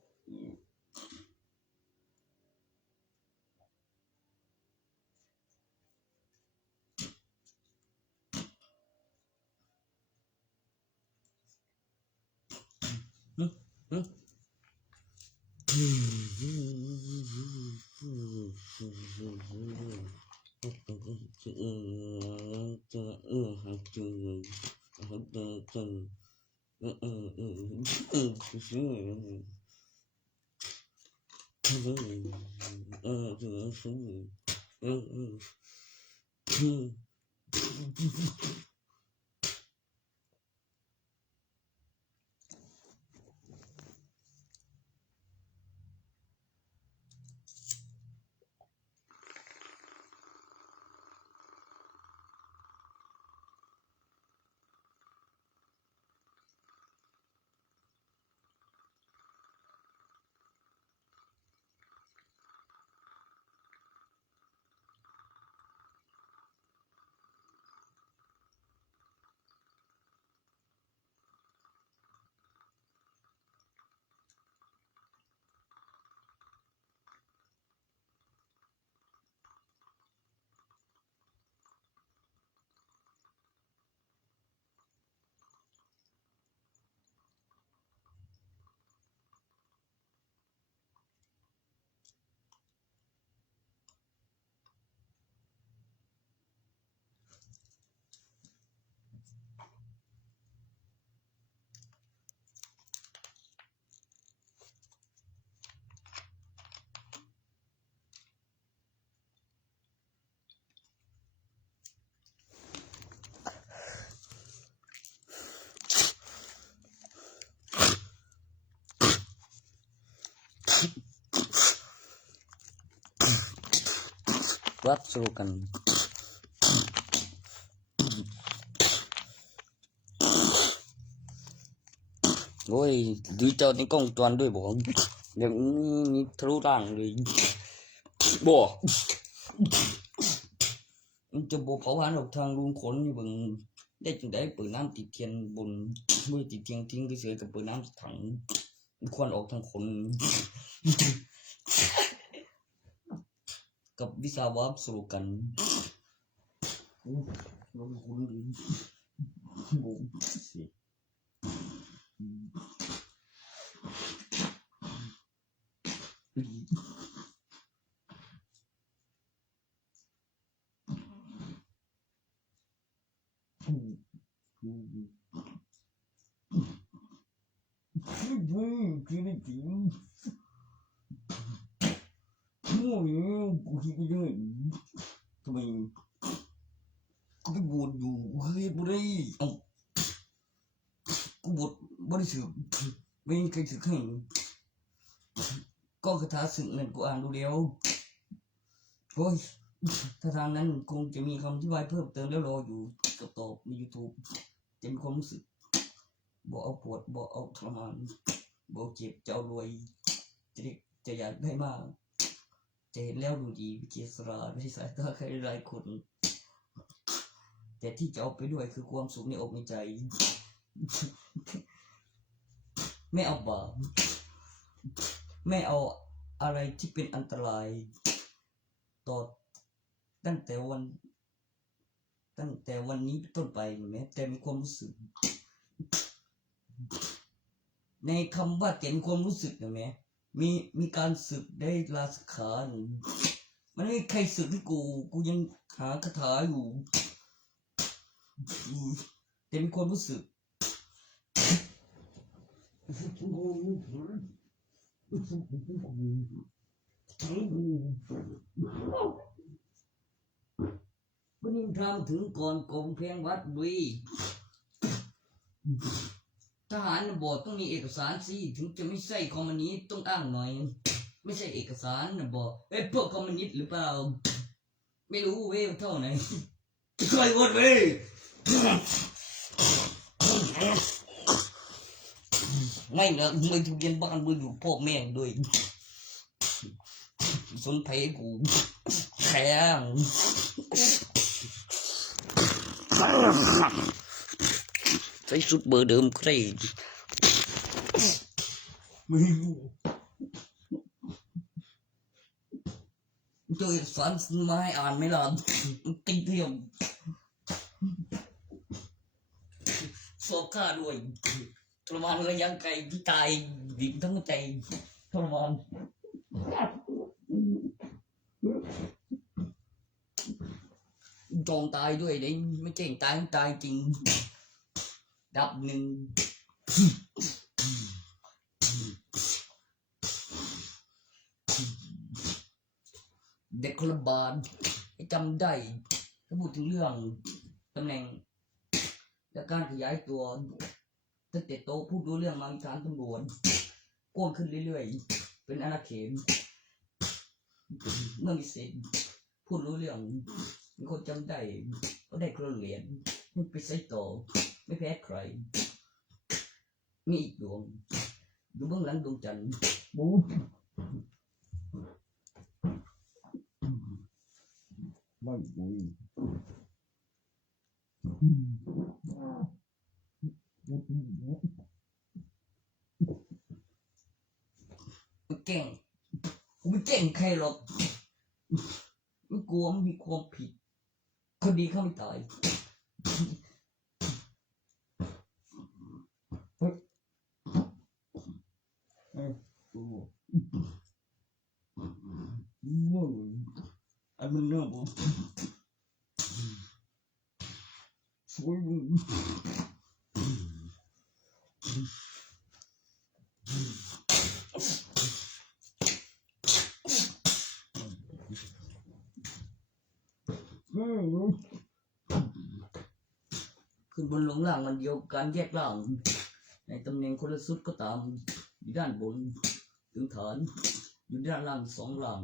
วัดสู้กันโอ้ยดูเจ้าในกล้องจวนด้วยบอกเดี๋ยวนี้ทะลุร่างเลยบ่มันจะบ่เผาผลาญออกทางลุงขนนี่เบิ่งได้จังได๋เปิดน้ำติดเทียนบนมือติดเทียนทิ้งเฉยๆกับเปิดน้ำถังควันออกทางขนกับวิสาวะสู้กันเราคุ้นดีบ่สิทำไมกูไปบวชอยู่เฮ้ยบ่ได้เอากูบวชบ่ได้สึกไม่มีใครสึกให้ก็คาถาสึกนั่นกูอ่านดูแล้วโอ้ยถ้าทางนั้นคงจะมีคำอธิบายเพิ่มเติมแล้วรออยู่กับตอบใน YouTube จะมีความรู้สึกบ่เอาปวดบ่เอาทรมานบ่เจ็บจะเอารวยจะอยากได้มากจะเห็นแล้วดูดีวิเกสราไม่ใช่สายตาใครหลายคนแต่ที่จะเอาไปด้วยคือความสุขในอกในใจไม่เอาบาปไม่เอาอะไรที่เป็นอันตรายต่อตั้งแต่วันนี้เป็นต้นไปแม้แต่มีความรู้สึกในคำว่าแต่มีความรู้สึกนะแม่มีการสึกได้ลาสิกขามันไม่มีใครสึกให้กูยังหาคาถาอยู่แต่มีความรู้สึกวันนี้ทำถึงก่อนกรมเพลงวัดดุยทหารบอกต้องมีเอกสารสิถึงจะไม่ใช่คอมมิวนิสต์ต้องอ้างหน่อยไม่ใช่เอกสารนะบอกพวกคอมมิวนิสต์หรือเปล่าไม่รู้เว้ยเท่าไหนใครวดเว้ยไม่นะไม่ทุเรียนบ้านมึงอยู่พ่อแม่ด้วยสนเพกูแข็งใส่ชุดเบอร์เดิมก็ได้ไม่รู้เจอฝันมาให้อ่านไม่ล่ะติดเรื่องสอบฆ่าด้วยทรมานระยะไกลที่ตายดิ่งทั้งใจทรมานจองตายด้วยได้ไม่ใช่ตายจริงดับหนึ่งเด็กคนละบาทให้จำได้ถ้าพูดถึงเรื่องตำแหน่งและการขยายตัวตั้งแต่โตพูดรู้เรื่องมามีการตำรวจกว้างขึ้นเรื่อยๆเป็นอาณาเขตเมื่อมีเสร็จพูดรู้เรื่องมีคนจำได้ก็ได้เครื่องเหรียญไปใช้ต่อไม่แพ้ใครมีอีกดวงดูเบื้องหลังดวงจันทร์บูไม่บุยไม่เก่งกูไม่เก่งใครหรอกไม่กลัวมันมีความผิดคนดีเขาไม่ตายอันมันเนื้อผมสวยมึงขึ้นบนลงล่างมันเดียวการแยกล่างในตำแหน่งคนละสุดก็ตามอยู่ด้านบนถึงฐานอยู่ด้านล่างสองล่าง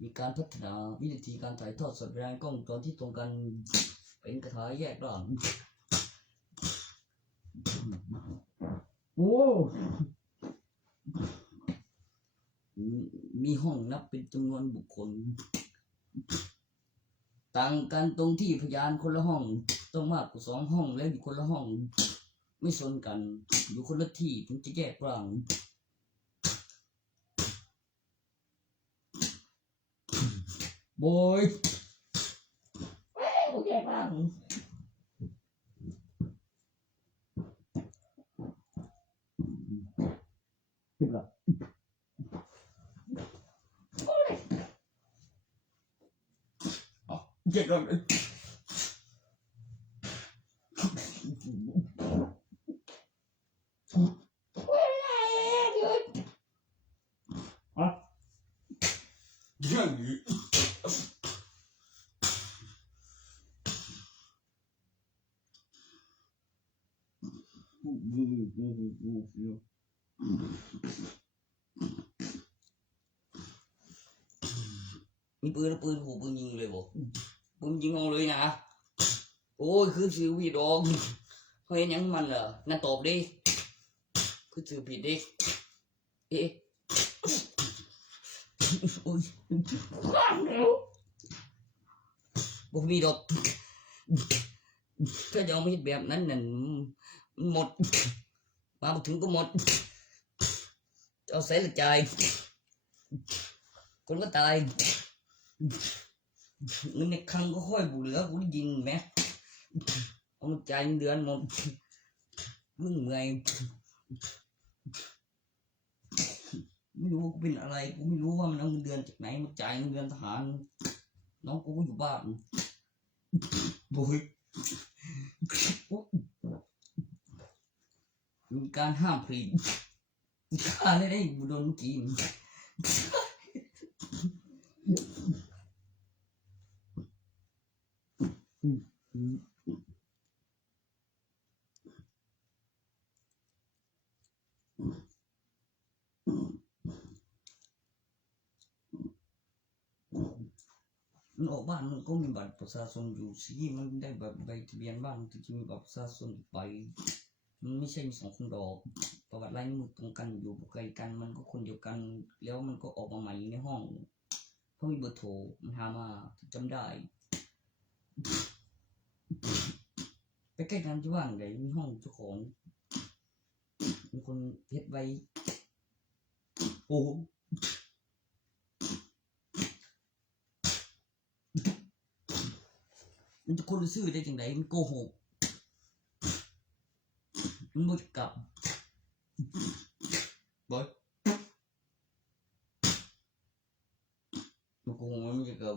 มีการพัฒนาวิธีการถ่ายทอดสดแรงกล้องตอนที่ตรงกันเป็นกระถายแยกร่างโอ้มีห้องนับเป็นจำนวนบุคคลต่างกันตรงที่พยานคนละห้องต้องมากกว่า2 ห้องแล้วอยู่คนละห้องไม่สนกันอยู่คนละที่ถึงจะแยกร่างโบยกูแยกร่างขึ้นละแยกร่างอย่างนี้มีปืนแล้วปืนหูปืนยิงเลยบอกปืนยิงเอาเลยนะโอ้ยคือซื้อผิดดอกเฮ้ยยังมันเหรอนั่นตอบดิคือซื้อผิดดิเอ๊ะโอ้ยบอกมีดอกถ้าจะเอามีดแบบนั้นนั่นหมดมาถึงก็หมดเอาใส่ละใจคนก็ตายเงินในคลังก็ค่อยบุเหลือกูได้ยินไหมเอามาจ่ายเดือนหมดมึงเมื่อยไม่รู้กูเป็นอะไรกูไม่รู้ว่ามันเอาเงินเดือนจากไหนมาจ่ายเงินเดือนทหารน้องกูก็อยู่บ้านโว้ยมีการห้ามผลิตฆ่าได้กูโดนกินมันออกบ้านมันก็มีบัตรประชาชนอยู่สิมันได้แบบใบทะเบียนบ้านถึงจะมีบัตรประชาชนไปมันไม่ใช่มี2 คนดอกประวัติลายนิ้วมือตรงกันอยู่ไกลกันมันก็คนเดียวกันแล้วมันก็ออกมาใหม่ในห้องเพราะมีเบอร์โทรมันหามาจำได้ไปใกล้กันที่ว่างเลยมีห้องเจ้าของมีคนเฮ็ดไว้โอ้มันจะคนซื่อได้จังไดมันโกหกมันบ่กลับบ่มันโกหกมันจะกลับ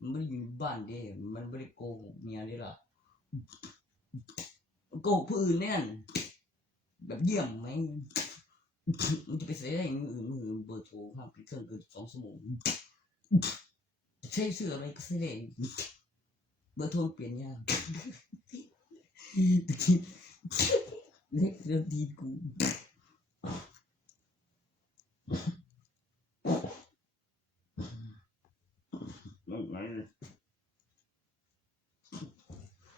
มันไม่ได้อยู่บ้านเด้มันไม่ได้โกหกเมียเด้ล่ะโกหกผู้อื่นแน่นแบบเยี่ยมไหมมันจะไปเสียได้มืออื่นเบอร์โทรห้ามปิดเครื่องเกิน2 ชั่วโมงจะใช้เสื้ออะไรก็เสียได้เบอร์โทรเปลี่ยนยากเล็กเรื่องดีกูนั่นไง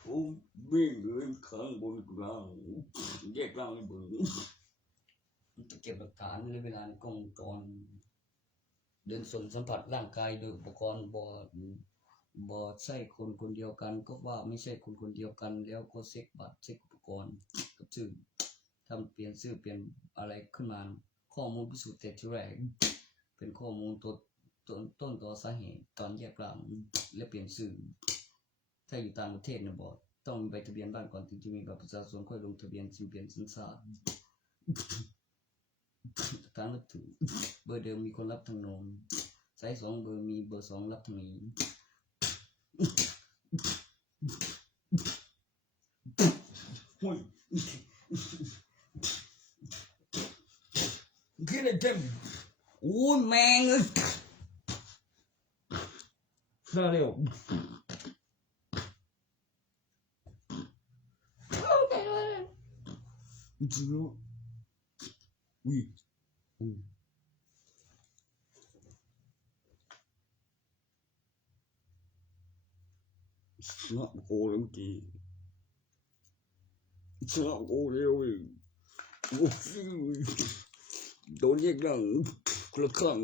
โอ้วิ่งเลยข้างบนกลางแยกล่างให้เบิ่งจะเก็บหลักฐานในเวลาในกล้องวงจรเดินส่วนสัมผัสร่างกายโดยอุปกรณ์บอใช่คนเดียวกันก็ว่าไม่ใช่คนเดียวกันแล้วก็เช็คบัตรเช็คอุปกรณ์กับชื่อทำเปลี่ยนชื่อเปลี่ยนอะไรขึ้นมาข้อมูลพิสูจน์แต่ที่แรกเป็นข้อมูลต้นต่อสาเหตุตอนแยกร่างและเปลี่ยนชื่อถ้าอยู่ต่างประเทศนะบอต้องมีใบทะเบียนบ้านก่อนถึงจะมีบัตรประชาชนค่อยลงทะเบียนเปลี่ยนสัญชาติการรับถือเบอร์เดิมมีคนรับทางโน้นสาย2 เบอร์มีเบอร์2รับทางนี้หุ้ยคิดอะไรเต็มโอ้ยแมงเลยน่าเร็วจริงอุ้ย nó cô lắm chị sao cô leo đi cô siêuโดนแยกหลังกระขัง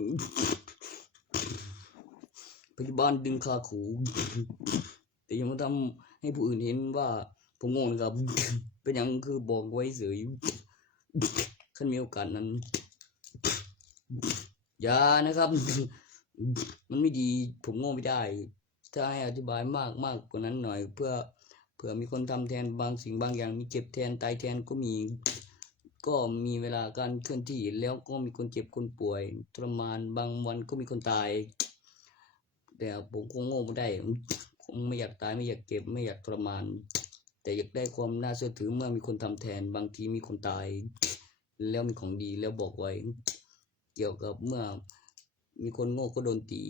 พยาบาลดึงคาขู่แต่ยังมาทำให้ผู้อื่นเห็นว่าผมโง่นะครับเป็นอย่างคือบอกไว้เฉยขั้นมีโอกาสนั้นอย่านะครับมันไม่ดีผมโง่ไม่ได้ถ้าให้อธิบายมากกว่านั้นหน่อยเพื่อมีคนทำแทนบางสิ่งบางอย่างมีเจ็บแทนตายแทนก็มีเวลาการเคลื่อนที่แล้วก็มีคนเจ็บคนป่วยทรมานบางวันก็มีคนตายแต่ผมคงโง่ไม่ได้คงไม่อยากตายไม่อยากเจ็บไม่อยากทรมานแต่อยากได้ความน่าเชื่อถือเมื่อมีคนทำแทนบางทีมีคนตายแล้วมีของดีแล้วบอกไว้เกี่ยวกับเมื่อมีคนโง่ก็โดนตี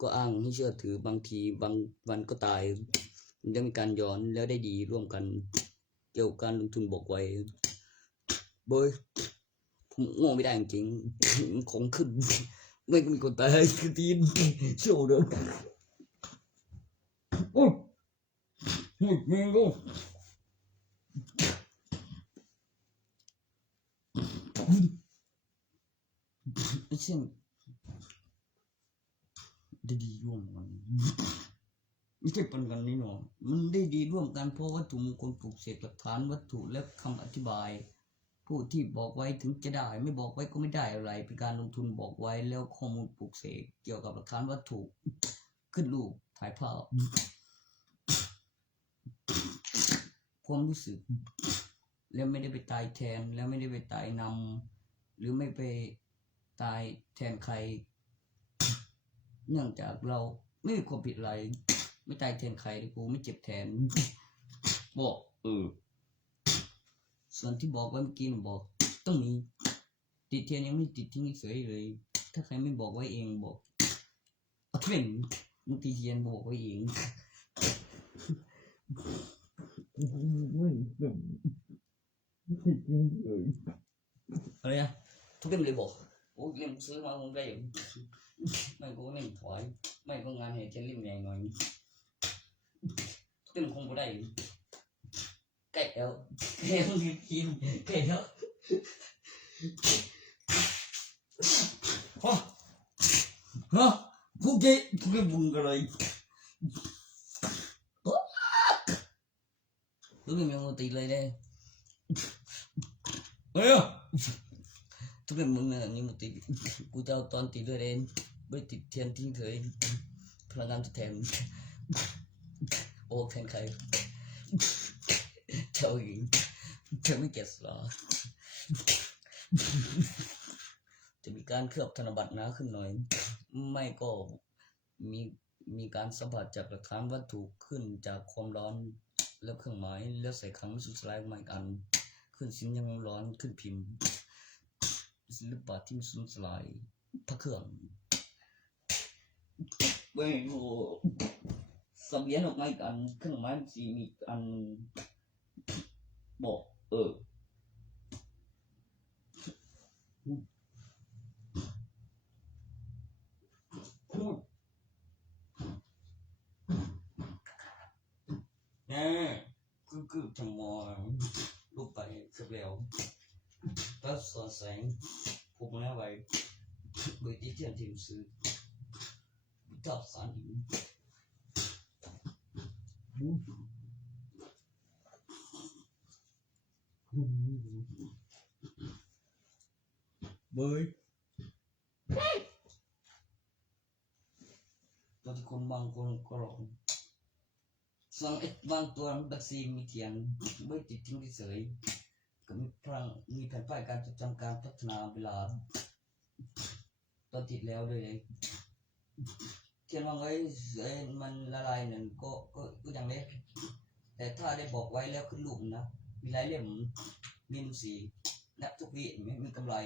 ก็อ้างให้เชื่อถือบางทีบางวันก็ตายยังมีการย้อนแล้วได้ดีร่วมกันเกี่ยวกับการลงทุนบอกไว้เบยผมโง่ไม่ได้จริงๆของขึ้นไม่ก็มีคนตายคือตีนโชว์เด้อโอ้ยมึงก็ไม่ใช่ได้ดีร่วมกันไม่ใช่ปันกันนี่หนอมันได้ดีร่วมกันเพราะวัตถุมงคลปลูกเสกหลักฐานวัตถุและคำอธิบายผู้ที่บอกไว้ถึงจะได้ไม่บอกไว้ก็ไม่ได้อะไรเป็นการลงทุนบอกไว้แล้วข้อมูลปลูกเสกเกี่ยวกับหลักฐานวัตถุขึ้นรูปถ่ายภาพความรู้สึกแล้วไม่ได้ไปตายแทนแล้วไม่ได้ไปตายนำหรือไม่ไปตายแทนใครเนื่องจากเราไม่มีความผิดอะไรไม่ตายแทนใครกูไม่เจ็บแทนบอกส่วนที่บอกไว้เมื่อกี้บอกต้องมีติดเทียนยังไม่ติดทิ้งเฉยเลยถ้าใครไม่บอกไว้เองบอกเอาเป็นมึงติดเทียนบอกไว้เองอะไรอะทุกเล่มเลยบอกโอ้เล่มซื้อมาคงได้ไม่ก็เล่มถอยไม่ก็งานเหตุเช่นเล่มใหญ่หน่อยทุกเล่มคงไม่ได้ใกล้แล้วแค่ต้องกินใกล้แล้วฮะกูเกะกูเกะบุญกันเลยทุกเล่มยังตีเลยได้เฮ้ยทุกเล่มมึงน่ะนี่มึงตีกูจะเอาตอนตีด้วยเองไม่ติดเทียนทิ้งเถยพลังงานจะแถมโอ้แทนใครเจ้าหญิงเธอไม่เก็ตหรอจะมีการเคลือบธนบัตรหนาขึ้นหน่อยไม่ก็มีการสัมผัสจากหลักฐานวัตถุขึ้นจากความร้อนแล้วเครื่องหมายแล้วใส่ขังสุดสลายใหม่อันขึ้นสินยังร้อนขึ้นพิมพ์ศิลปะที่สุดสลายพระเครื่องไม่โอ้สเบียนออกมาอีกอันเครื่องหมายสีมีอันบอกเนี่ยคือทำมอลูกไปเสร็จแล้วก็สอนแสงผมนะไว้เบอร์ที่เทียนทีมซื้อจับสารหินเบยตัวที่คนบางคนก็ร้องส่วนไอ้บางตัวมันบักซีมีเทียนไม่ติดทิ้งเฉยก็มีพลังมีแผนป้ายการจดจำการพัฒนาเวลาตอนติดแล้วเลยเทียนวางไว้มันละลายนั่นก็อย่างเล็กแต่ถ้าได้บอกไว้แล้วขึ้นรูปนะมีหลายเล่มมีหนังสือนับทุกวิมีกำไร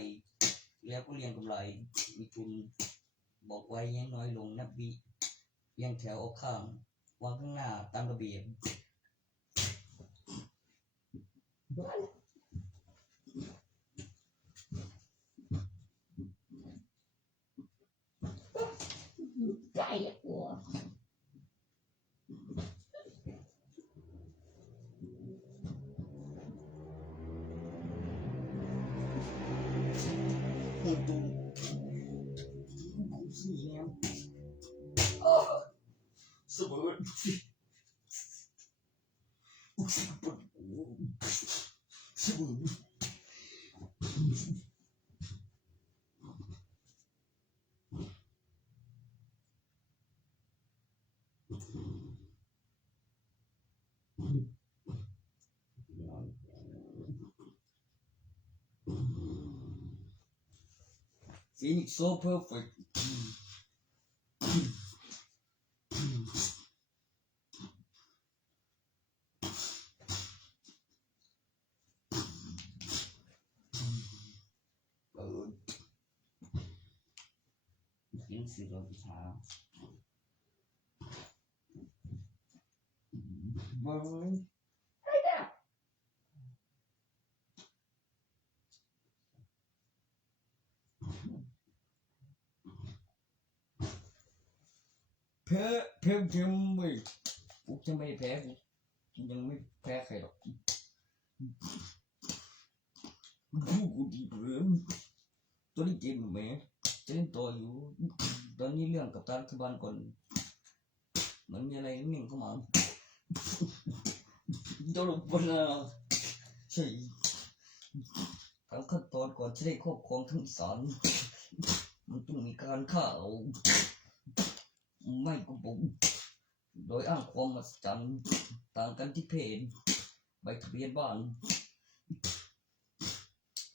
แล้วก็เรียงกำไรมีทุนบอกไว้ยังน้อยลงนับวิยังแถวออกข้างวางข้างหน้าตามระเบียบใจกลัว ตูสิแฮมเสมอเสมอPhoenix so perfect. Những sự rồi sao? Vâng. Phép chấm mày Phúc chấm mày phép nhưng mới phép khai đọc Phúc đi bướm Tôi đi chìm mẹ Cho nên tôiอยู่ตอนนี้เรื่องกับตาที่บ้านก่อนมันมีอะไรนิ่งเข้ามาตัวลูกบอลนะใช่ตามขั้นตอนก่อนจะได้ครอบครองทั้งสารมันต้องมีการฆ่าเอาไม่ก็บุกโดยอ้างความมหัศจรรย์ต่างกันที่เพศใบทะเบียนบ้าน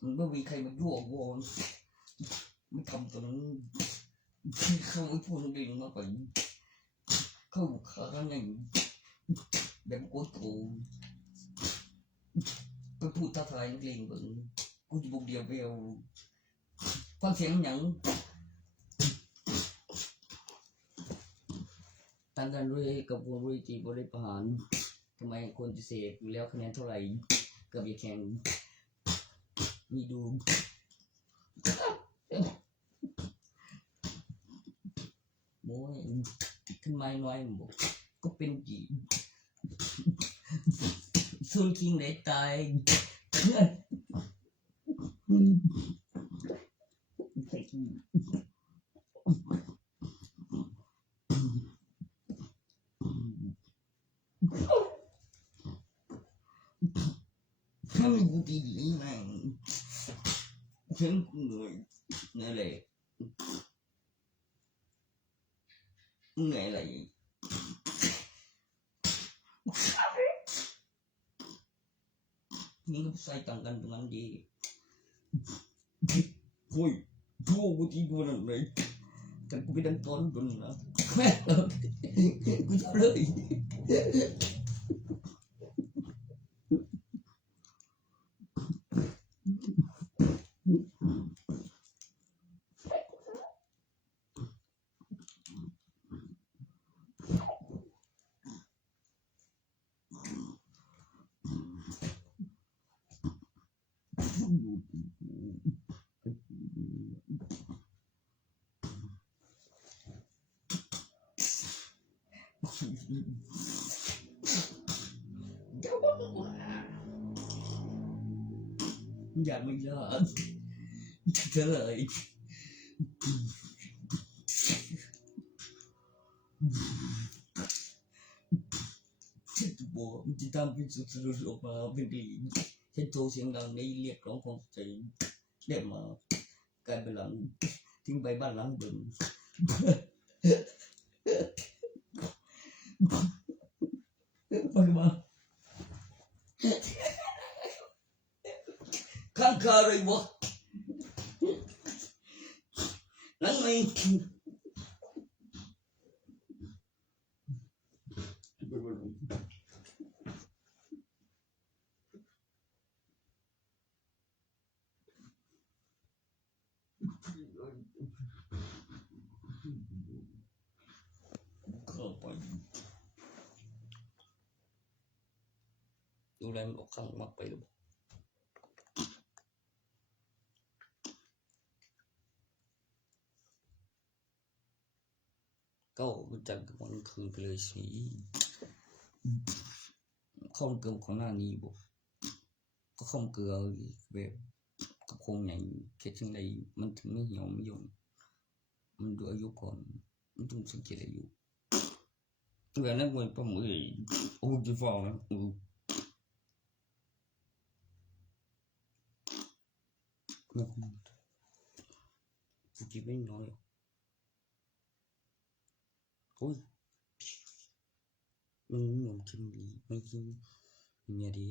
มันไม่มีใครมายั่ววอนไม่ทำตรงนั้นเขาไม่พูดเรื่องมาไปเขาขากันอย่างแบบโกโก้ไปพูดท้าทายนักเลงเบิ่งกูจะบุกเดียวเบลฟังเสียงอย่างต่างกันด้วยกับวงรุ่ยจีบริหารทำไมคนจะเสพอยู่แล้วคะแนนเท่าไหร่กับอย่าแข่งมีดูโม้ยขึ้นมาหน่อยบอกก็เป็นจีส่วนคิงได้ตายถ้ามีกูดีๆนั่งฉันเหนื่อยนั่นแหละเหนื่อยอะไรนี่ก็ใส่ต่างกันตรงนั้นดีโอ้ยโถ่กูตีกูนั่นเลยแต่กูไปดันต้นโดนนะแม่กูจะเลยอยากไม่ยากเฉลยบอกมันจะทำเป็นสุดสรุปออกมาเป็นดีฉันโทรเสียงดังในเรียกร้องของใจได้มากลายเป็นหลังทิ้งไปบ้านหลังเดิมไปมาข้างคาเลยบ่นั่งไม่เข้าไปดูแลมันออกข้างมากไปหรือเปล่าก็มันจังกับมันคือไปเลยสิข้อมเกลือของหน้านี้บ่ก็ข้อมเกลือแบบ กับโครงใหญ่แค่จังใดมันถึงไม่เหี่ยวไม่ย่นมันดูอายุก่อนมันต้องสังเกตอายุเวลานั้นมันประมือโอ้จีฟองนะเนี่ยฟูจิไม่น้อยโอ้ยมันหนุ่มกินดีไม่กินเนี่ยดี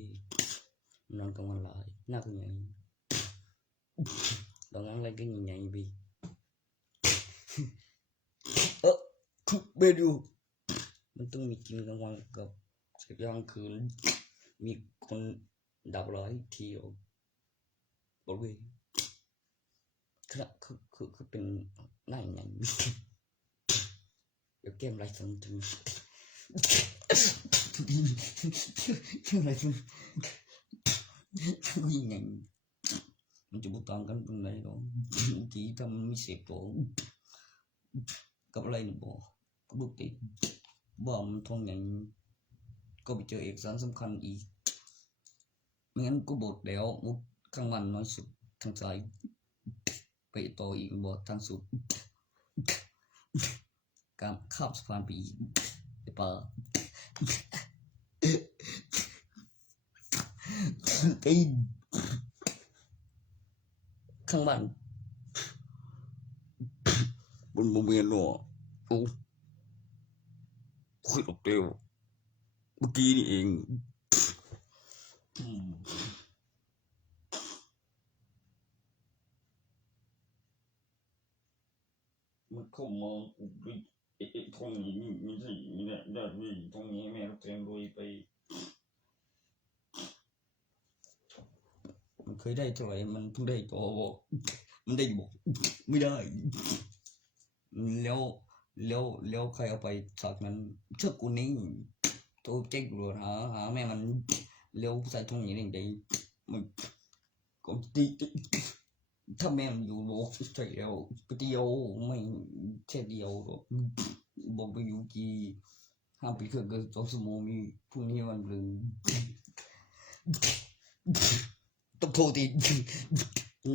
นอนกลางวันหลายหน้าก็ใหญ่ตอนนั้นอะไรก็ใหญ่ๆไปทุกเมนูมันต้องมีกินกลางวันกับกลางคืนมีคนดับร้อยเที่ยวบริเวณคือเป็นหน้าใหญ่เดี๋ยวแก้มไรสันถึงอะไรกันยิ่งใหญ่มันจะบุตรกันตรงไหนหรอchỉทำไม่เสพตัวกับอะไรหนูบอกกับลูกติดบ่มทองใหญ่ก็ไปเจอเอกสารสำคัญอีกไม่งั้นก็บดเดี๋ยวมุดข้างมันน้อยสุดทางซ้ายไปต่ออีกบดทางสุดการข้ามสะพานไปอีกไปป่าตีนข้างบ้านบนโมเมนต์หนอโอ้คุยกับเตียวเมื่อกี้นี่เองมันเข้ามาทองนี้ไม่ใช่เนี่ยได้ด้วยทองนี้แม่ก็เตรียมรวยไปมันเคยได้เท่าไหร่มันเพิ่งได้ต่อบอกมันได้บอกไม่ได้แล้วใครเอาไปจากนั้นเชื่อกูนี่ตัวเจ๊กรัวหาแม่มันแล้วใส่ทองนี้ได้มันก็ตีถ้าแม่มันอยู่บอกใช่แล้วไปเดียวไม่แค่เดียวบอกไปอยู่กี่5 ปีก็2 ชั่วโมงมีพรุ่งนี้วันลืมต้องโทษที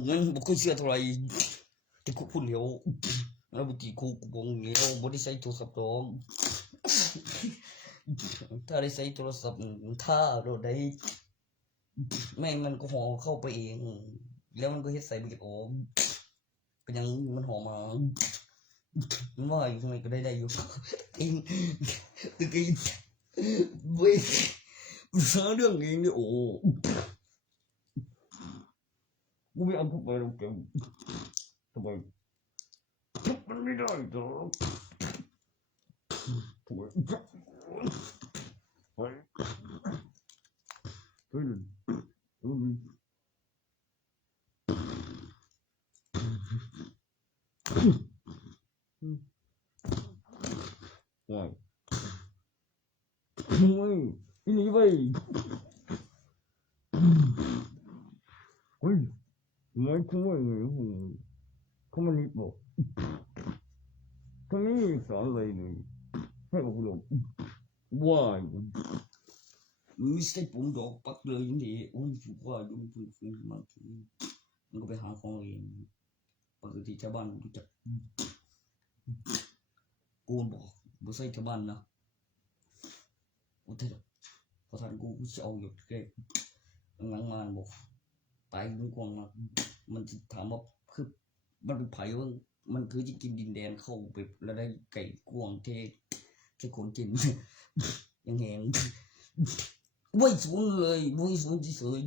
งั้นบอกคุยเชื่อเท่าไหร่ที่คุพูดเลี้ยวแล้วบางทีคุกบอกเลี้ยวไม่ได้ใช้โทรศัพท์ร้องถ้าได้ใช้โทรศัพท์ถ้าเราได้แม่มันก็ห่อเข้าไปเองแล้วมันก็เฮ็ดใส่ใบโอมเป็นยังมันห่อมามันว่าอยู่ทำไมก็ได้อยู่กินกินเว้ยเสือเรื่องเองนี่โอ้กูไม่เอาพวกไปลงเกมทำไมมันไม่ได้หรอกทำไมเฮ้ยว้ายไม่อีนี่ไปเฮ้ยไม่คุ้มเลยเขามันนิดบอกทั้งนี้สอนอะไรเลยให้บอกกูลงว้ายไม่ใช่ผมดอกปักเลยอย่างนี้โอ้ยว่าดูฟื้นมาทีมันก็ไปหาของเองปกติชาวบ้านรู้จักกูบอกไม่ใช่ชาวบ้านนะโอ้เท่าพอท่านกูจะเอาอยู่แค่หลังมาบอกตายลุงกวางมามันจะถามว่าคือมันเป็นไผ่ว่ามันคือจะกินดินแดนเข้าไปแล้วได้ไก่กวางเทแค่คนกินยังแหงไว้สูงเลยไว้สูงที่สุด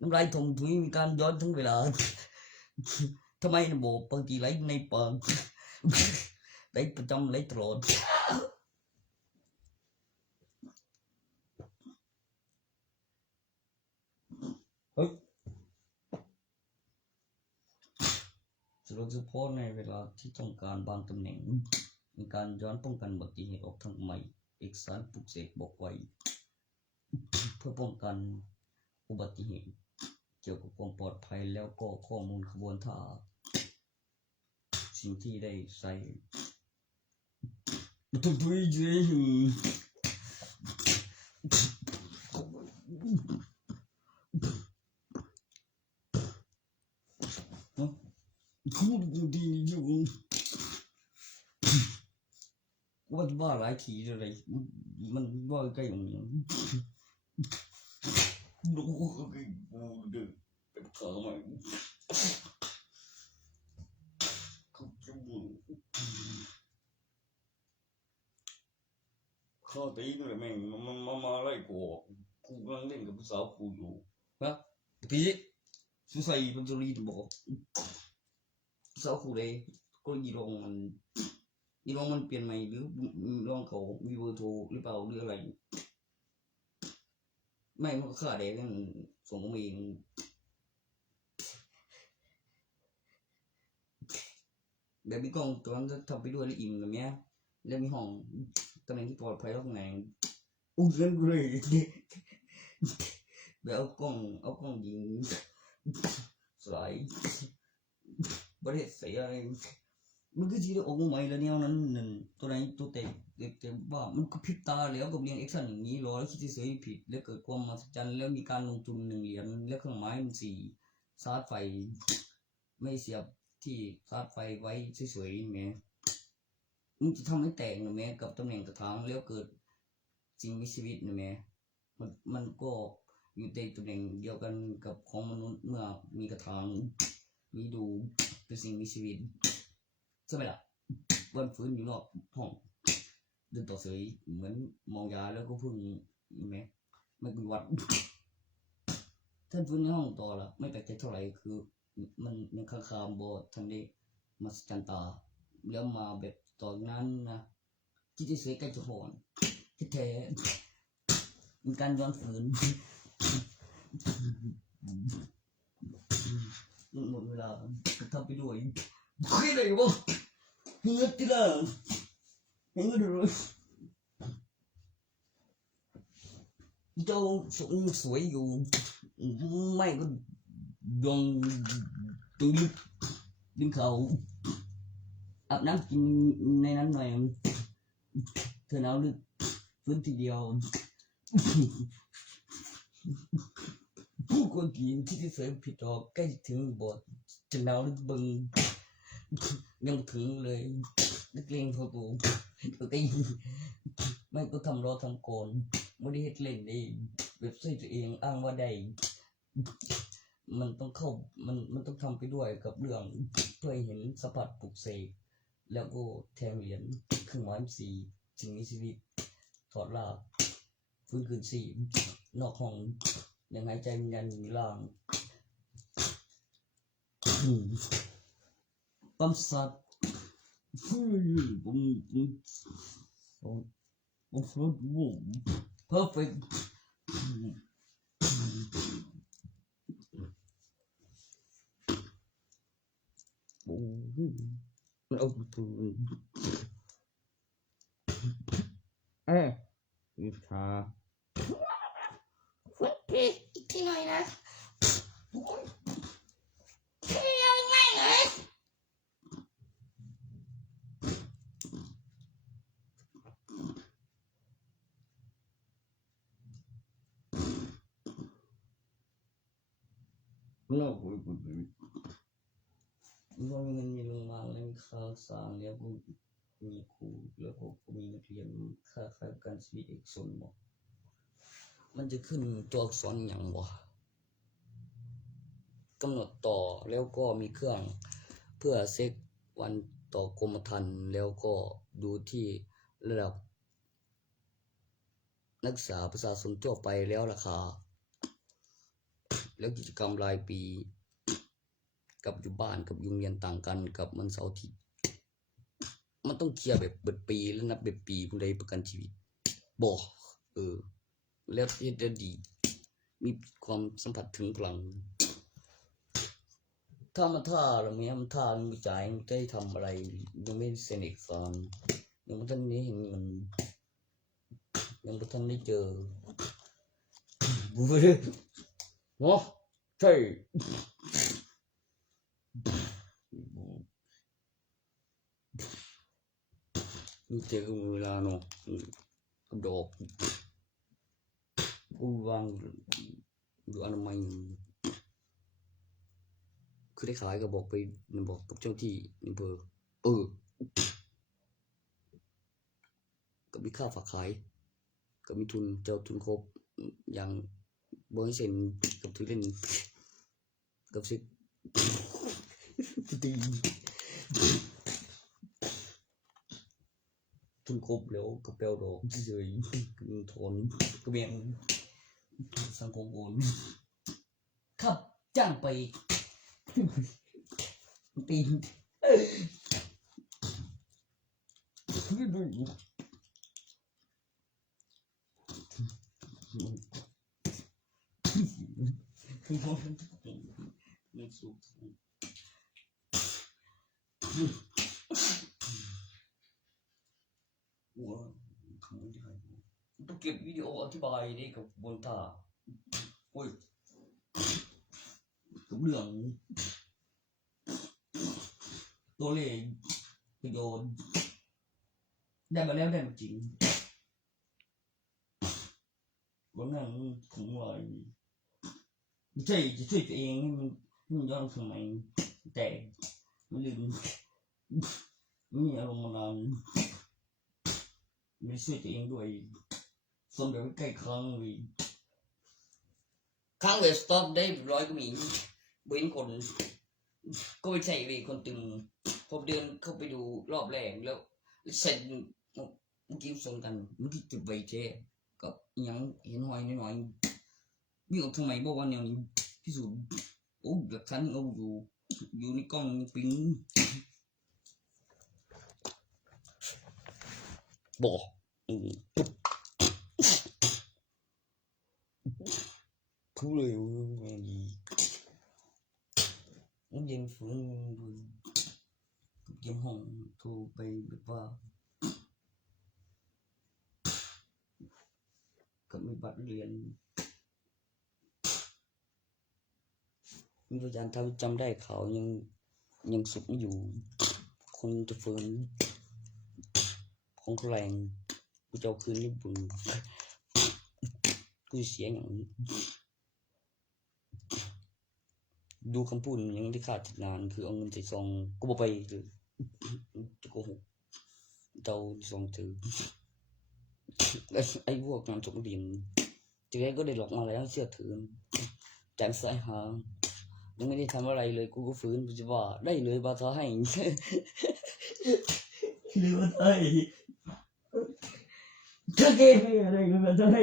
น้ำลายถมถุยมีการย้อนทั้งเวลาทำไมนะบอกบางทีไหลในปากไหลประจำไหลตลอดเฮ้ยโดยเฉพาะในเวลาที่ต้องการบางตำแหน่งมีการย้อนป้องกันอุบัติเหตุออกทางใหม่เอกสารปลุกเสกบอกไว้เพื่อป้องกันอุบัติเหตุเกี่ยวกับความปลอดภัยแล้วก็ข้อมูลขบวนท่าสิ่งที่ได้ใส่ทุกที พูดดีอยู่ว่าจะบ้าหลายทีอะไรมันว่าใกล้อย่างนี้ดูดูเป็นขาใหม่เขาจะบูข้าตีด้วยแม่งมาไล่กูกูกำลังเล่นกับผู้สาวกูอยู่นะพี่สุสัยมันจะรีดบอกผู้สาวกูเลยก็ยีรองมันเปลี่ยนใหม่หรือรองเขามีเบอร์โทรหรือเปล่าหรืออะไรไม่มันก็ฆ่าเด็กนั่นส่งมาเองแบบมีกล้องตัวนั้นทำไปด้วยแล้วอิ่มแบบเนี้ยแล้วมีห้องตำแหน่งที่ปลอดภัยแล้วข้างในอุ้ยเล่นเลยแบบเอากล้องยิงสไลด์ประเทศเสียอะไรมันก็จีได้ออกมาใหม่แล้วเนี่ยนั้นหนึ่งตัวไหนตัวเตะแต่ว่ามันก็ผิดตาแล้วกับเรียงแอคชั่นอย่างนี้รอแล้วคิดเฉยๆผิดแล้วเกิดความมหัศจรรย์แล้วมีการลงทุน1 เหรียญแล้วเครื่องหมายมัน4ชาร์จไฟไม่เสียบที่ชาร์จไฟไว้เฉยๆแม้มึงจะทำให้แตกนะแม้กับตำแหน่งกระถางแล้วเกิดสิ่งมีชีวิตนะแม้มันก็อยู่ในตำแหน่งเดียวกันกับของมนุษย์เมื่อมีกระถางมีดูเป็นสิ่งมีชีวิตใช่ไหมล่ะวันฟื้นอยู่นอกห้องเดินต่อเสยเหมือนมองยาแล้วก็พึ่งไหมไม่เป็นวัดท่านฟื้นในห้องต่อละไม่แปลกใจเท่าไหร่คือมันยังค้างๆบอทันได้มาจันตาแล้วมาแบบตอนนั้นนะคิดจะเสียใกล้จะหอนแท้มีการย้อนฝืนหมดเวลาทำไปด้วยคุยอะไรวะเฮ้ยติล่ะเฮ้ยดูเจ้าสวยอยู่ไม่ก็ดวงตึงดึงเขาอาบน้ำกินในนั้นหน่อยเธอหนาวลึกฟื้นทีเดียวผู้คนกินที่ที่เสริมผิดออกใกล้ถึงบทจะหนาวลึกบึงยังถึงเลยนักเลงพอกูตัวเองไม่ก็ทำรอทำโกนไม่ได้เฮ็ดเล่นเองแบบใส่ตัวเองอ้างว่าได้มันต้องเข้ามันต้องทำไปด้วยกับเรื่องเพื่อให้เห็นสัมผัสปลุกเสกแล้วก็แทงเหรียญเครื่องหมาย4สิ่งมีชีวิตถอดรากฟื้นคืน4นอกห้องยังหายใจวิญญาณอยู่ล่างปั๊มสัตว์ผมperfect เอาปืนวิชาฟุตพีอีกทีหน่อยนะเที่ยวไม่เลย น่าคุยกันเลยก็มีเงินมีโรงพยาบาลแล้วมีค่าสร้างแล้วก็มีครูแล้วก็มีนักเรียนค่าประกันชีวิตอีกส่วนบอกมันจะขึ้นตัวอักษรอย่างวะกำหนดต่อแล้วก็มีเครื่องเพื่อเช็ควันต่อกรมธรรม์แล้วก็ดูที่ระดับนักศึกษาประชาชนทั่วไปแล้วราคาแล้วกิจกรรมรายปีกับอยู่บ้านกับโรงเรียนต่างกันกับมันเสาร์อาทิตย์มันต้องเคลียร์แบบเปิดปีแล้วนับแบบปีผู้ใดประกันชีวิตบอกแล้วเฮ็ดได้ดีมีความสัมผัสถึงพลังถ้ามันท่าหรือไม่มันท่ามันวิจัยมันได้ทำอะไรยังไม่เซ็นเอกสารยังไม่ทันได้เห็นเงินยังไม่ทันได้เจอบุ้ยเนาะใช่มีเจอเวลาเนาะดอกกูวางดูอนามัย คือได้ขายก็บอกไปบอกกับเจ้าที่อำเภอก็มีค่าฝากขายก็มีทุนเจ้าทุนครบอย่างบริษัทกับทุเล่นกับซิกตีทุนครบแล้วก็เปลวดอกเฉยๆทนก็เบียงสังคมโอนขับจ้างไปตีไม่สุขว่าทำไม่ได้ต้องเก็บวิดีโออธิบายได้กับบนตาโอ้ยกับเรื่องตัวเลขประโยชน์ได้มาแล้วได้มาจริงวันนั้นผมว่าไม่ใช่จะช่วยตัวเองมันย้อนสมัยแต่มันลืมไม่มีอารมณ์มานานไม่ช่วยตัวเองด้วยส่วนแบบใกล้ครั้งเลยครั้งเลยสต็อปได้ร้อยก็มีเว้นคนก็ไม่ใช่เลยคนตึงผมเดินเข้าไปดูรอบแรกแล้วเสร็จเมื่อกี้ส่งกันเมื่อกี้จุดไวเจกับยังเห็นหอยน้อยๆวิ่งออกทางไหนบอกว่าแนวนี้พิสูจน์โอ้หลักฐานเอาอยู่ในกล้องปิ้งบอกพูดเลยว่าดีมันยังฟื้นเกมห้องโทรไปแบบว่าก็มีบัตรเรียนมีพยานถ้าจำได้เขายังสุดอยู่คนจะฟื้นของแรงกูจะเอาคืนญี่ปุ่นกูเสียอย่างดูคำพูดยังได้ขาดนานคือเอาเงินใส่ซองกูบอกไปคือจะโกหกเจ้าซองถือไอ้พวกงานจบเรียนทีแรกก็ได้หลอกมาแล้วเชื่อถือแจมสายหางยังไม่ได้ทำอะไรเลยกูก็ฟื้นกูจะว่าได้เลยบาทให้หรือว่าไอ้ถ้าเกมไม่อะไรก็บาทให้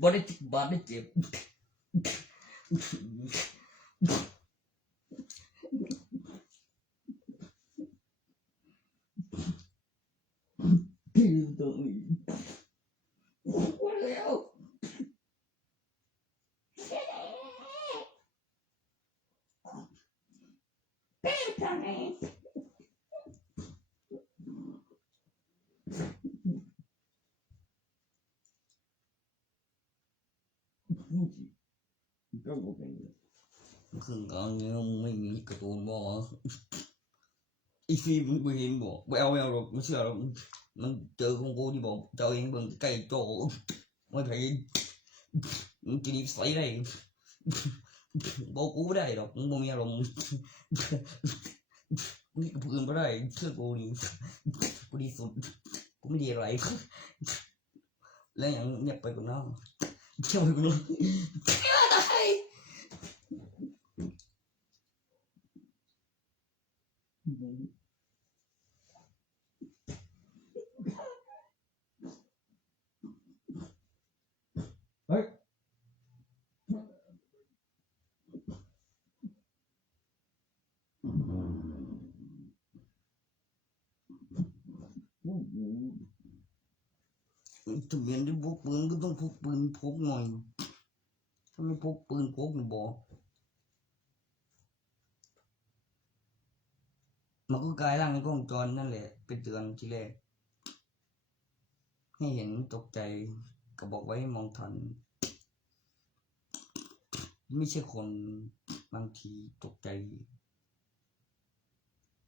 บ่ได้ติดบาทได้เจ็บพี่ตัวนี้ว่าแล้วเป็นทำไงก็โอเคคือการเงี้ยไม่มีกระตูนบ่อีฟีมึงไปเห็นบ่ไปเอาหรอกไม่เชื่อหรอกมันเจอของกูที่บอกเจ้าเองเบิ่งใกล้โจไม่ไผมึงจะนิสัยได้บอกกูไม่ได้หรอกมึงบ่มีอารมณ์มึงกับเพื่อนไม่ได้เชื่อกูนี่กูดีสุดกูไม่ดีอะไรแล้วอย่างเงียบไปกว่านั้นเชื่อไปกว่านั้น อะไรเฮ้ยทะเบียนที่พกปืนก็ต้องพกปืนพกหน่อยถ้าไม่พกปืนพกนี่บอกมันก็กลายร่างในกล้องจรนั่นแหละไปเตือนทีแรกให้เห็นตกใจก็บอกไว้ให้มองทันไม่ใช่คนบางทีตกใจ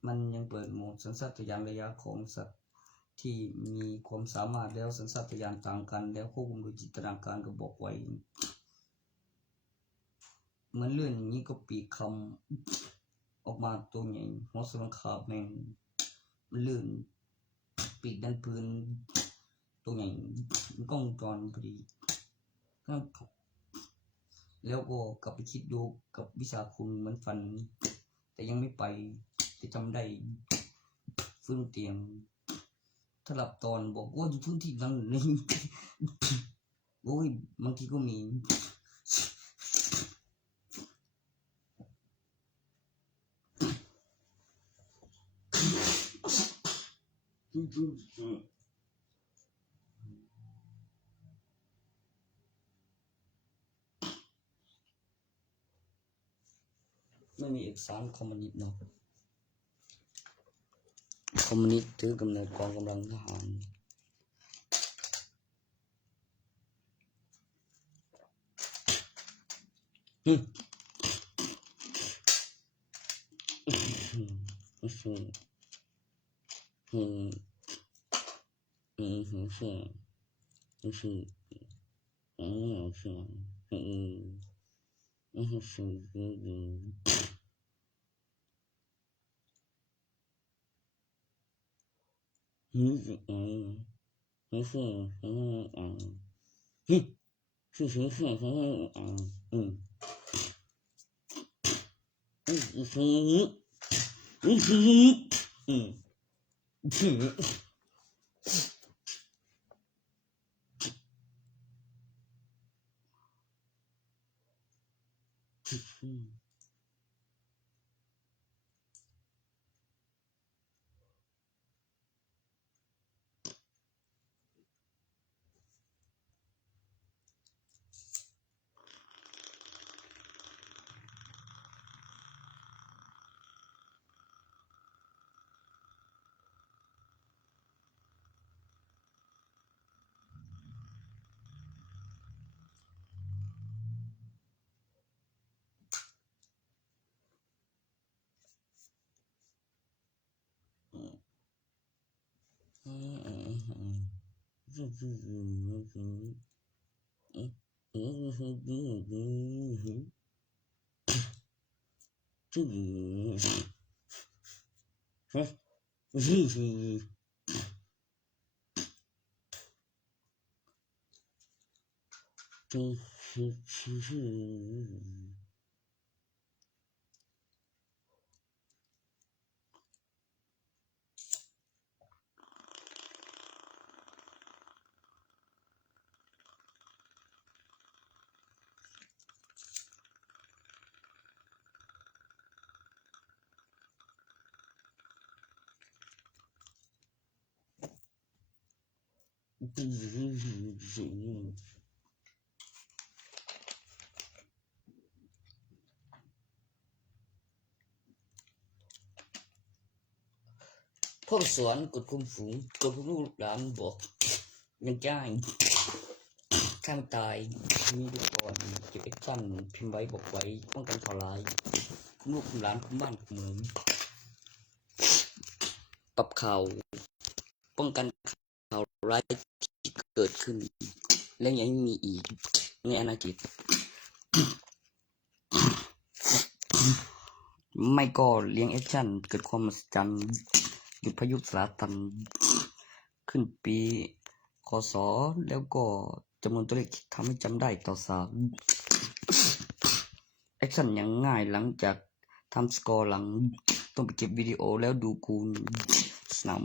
มันยังเปิดโหมดสัญชาตญาณระยะของสัตว์ที่มีความสามารถแล้วสัญชาตญาณต่างกันแล้วควบคุมโดยจินตนาการก็บอกไว้ มันเลื่อนอย่างนี้ก็ปีกคำออกมาตัวใหญ่หัวสลังขาแม่งมันเลื่อนปีกดันพื้นตัวใหญ่มันก้องจรพอดีแล้วก็กลับไปคิดดูกับวิชาคุณเหมือนฟันแต่ยังไม่ไปแต่จำได้ฟื้นเตียงถ้าหลับตอนบอกว่าอยู่พื้นที่นั้นนี่ โอ้ยบางทีก็มีไม่มีเอกสารคอมมิวนิสต์เนาะคอมมิวนิสต์ถือกำเนิดกองกำลังทหารพ่อสอนกดคุมฝูงกดคุมลูกหลานบอกมันจ้างข้างตายมีดูก่อนเก็บแอคชั่นพิมพ์ไว้บอกไว้ป้องกันข่าวร้ายคุมลูกคุมหลานคุมบ้านคุมเมืองปรับข่าวป้องกันข่าวร้ายที่เกิดขึ้นและยังมีอีกในอนาคตไม่ก็เลี้ยงแอคชั่นเกิดความมหัศจรรย์หยุดพายุสลาตันขึ้นปีคศแล้วก็จำนวนตัวเลขที่ทำให้จำได้ต่อ3แอคชั่นอย่างง่ายหลังจากทำสกอร์หลังต้องไปเก็บวิดีโอแล้วดูคูณสนาม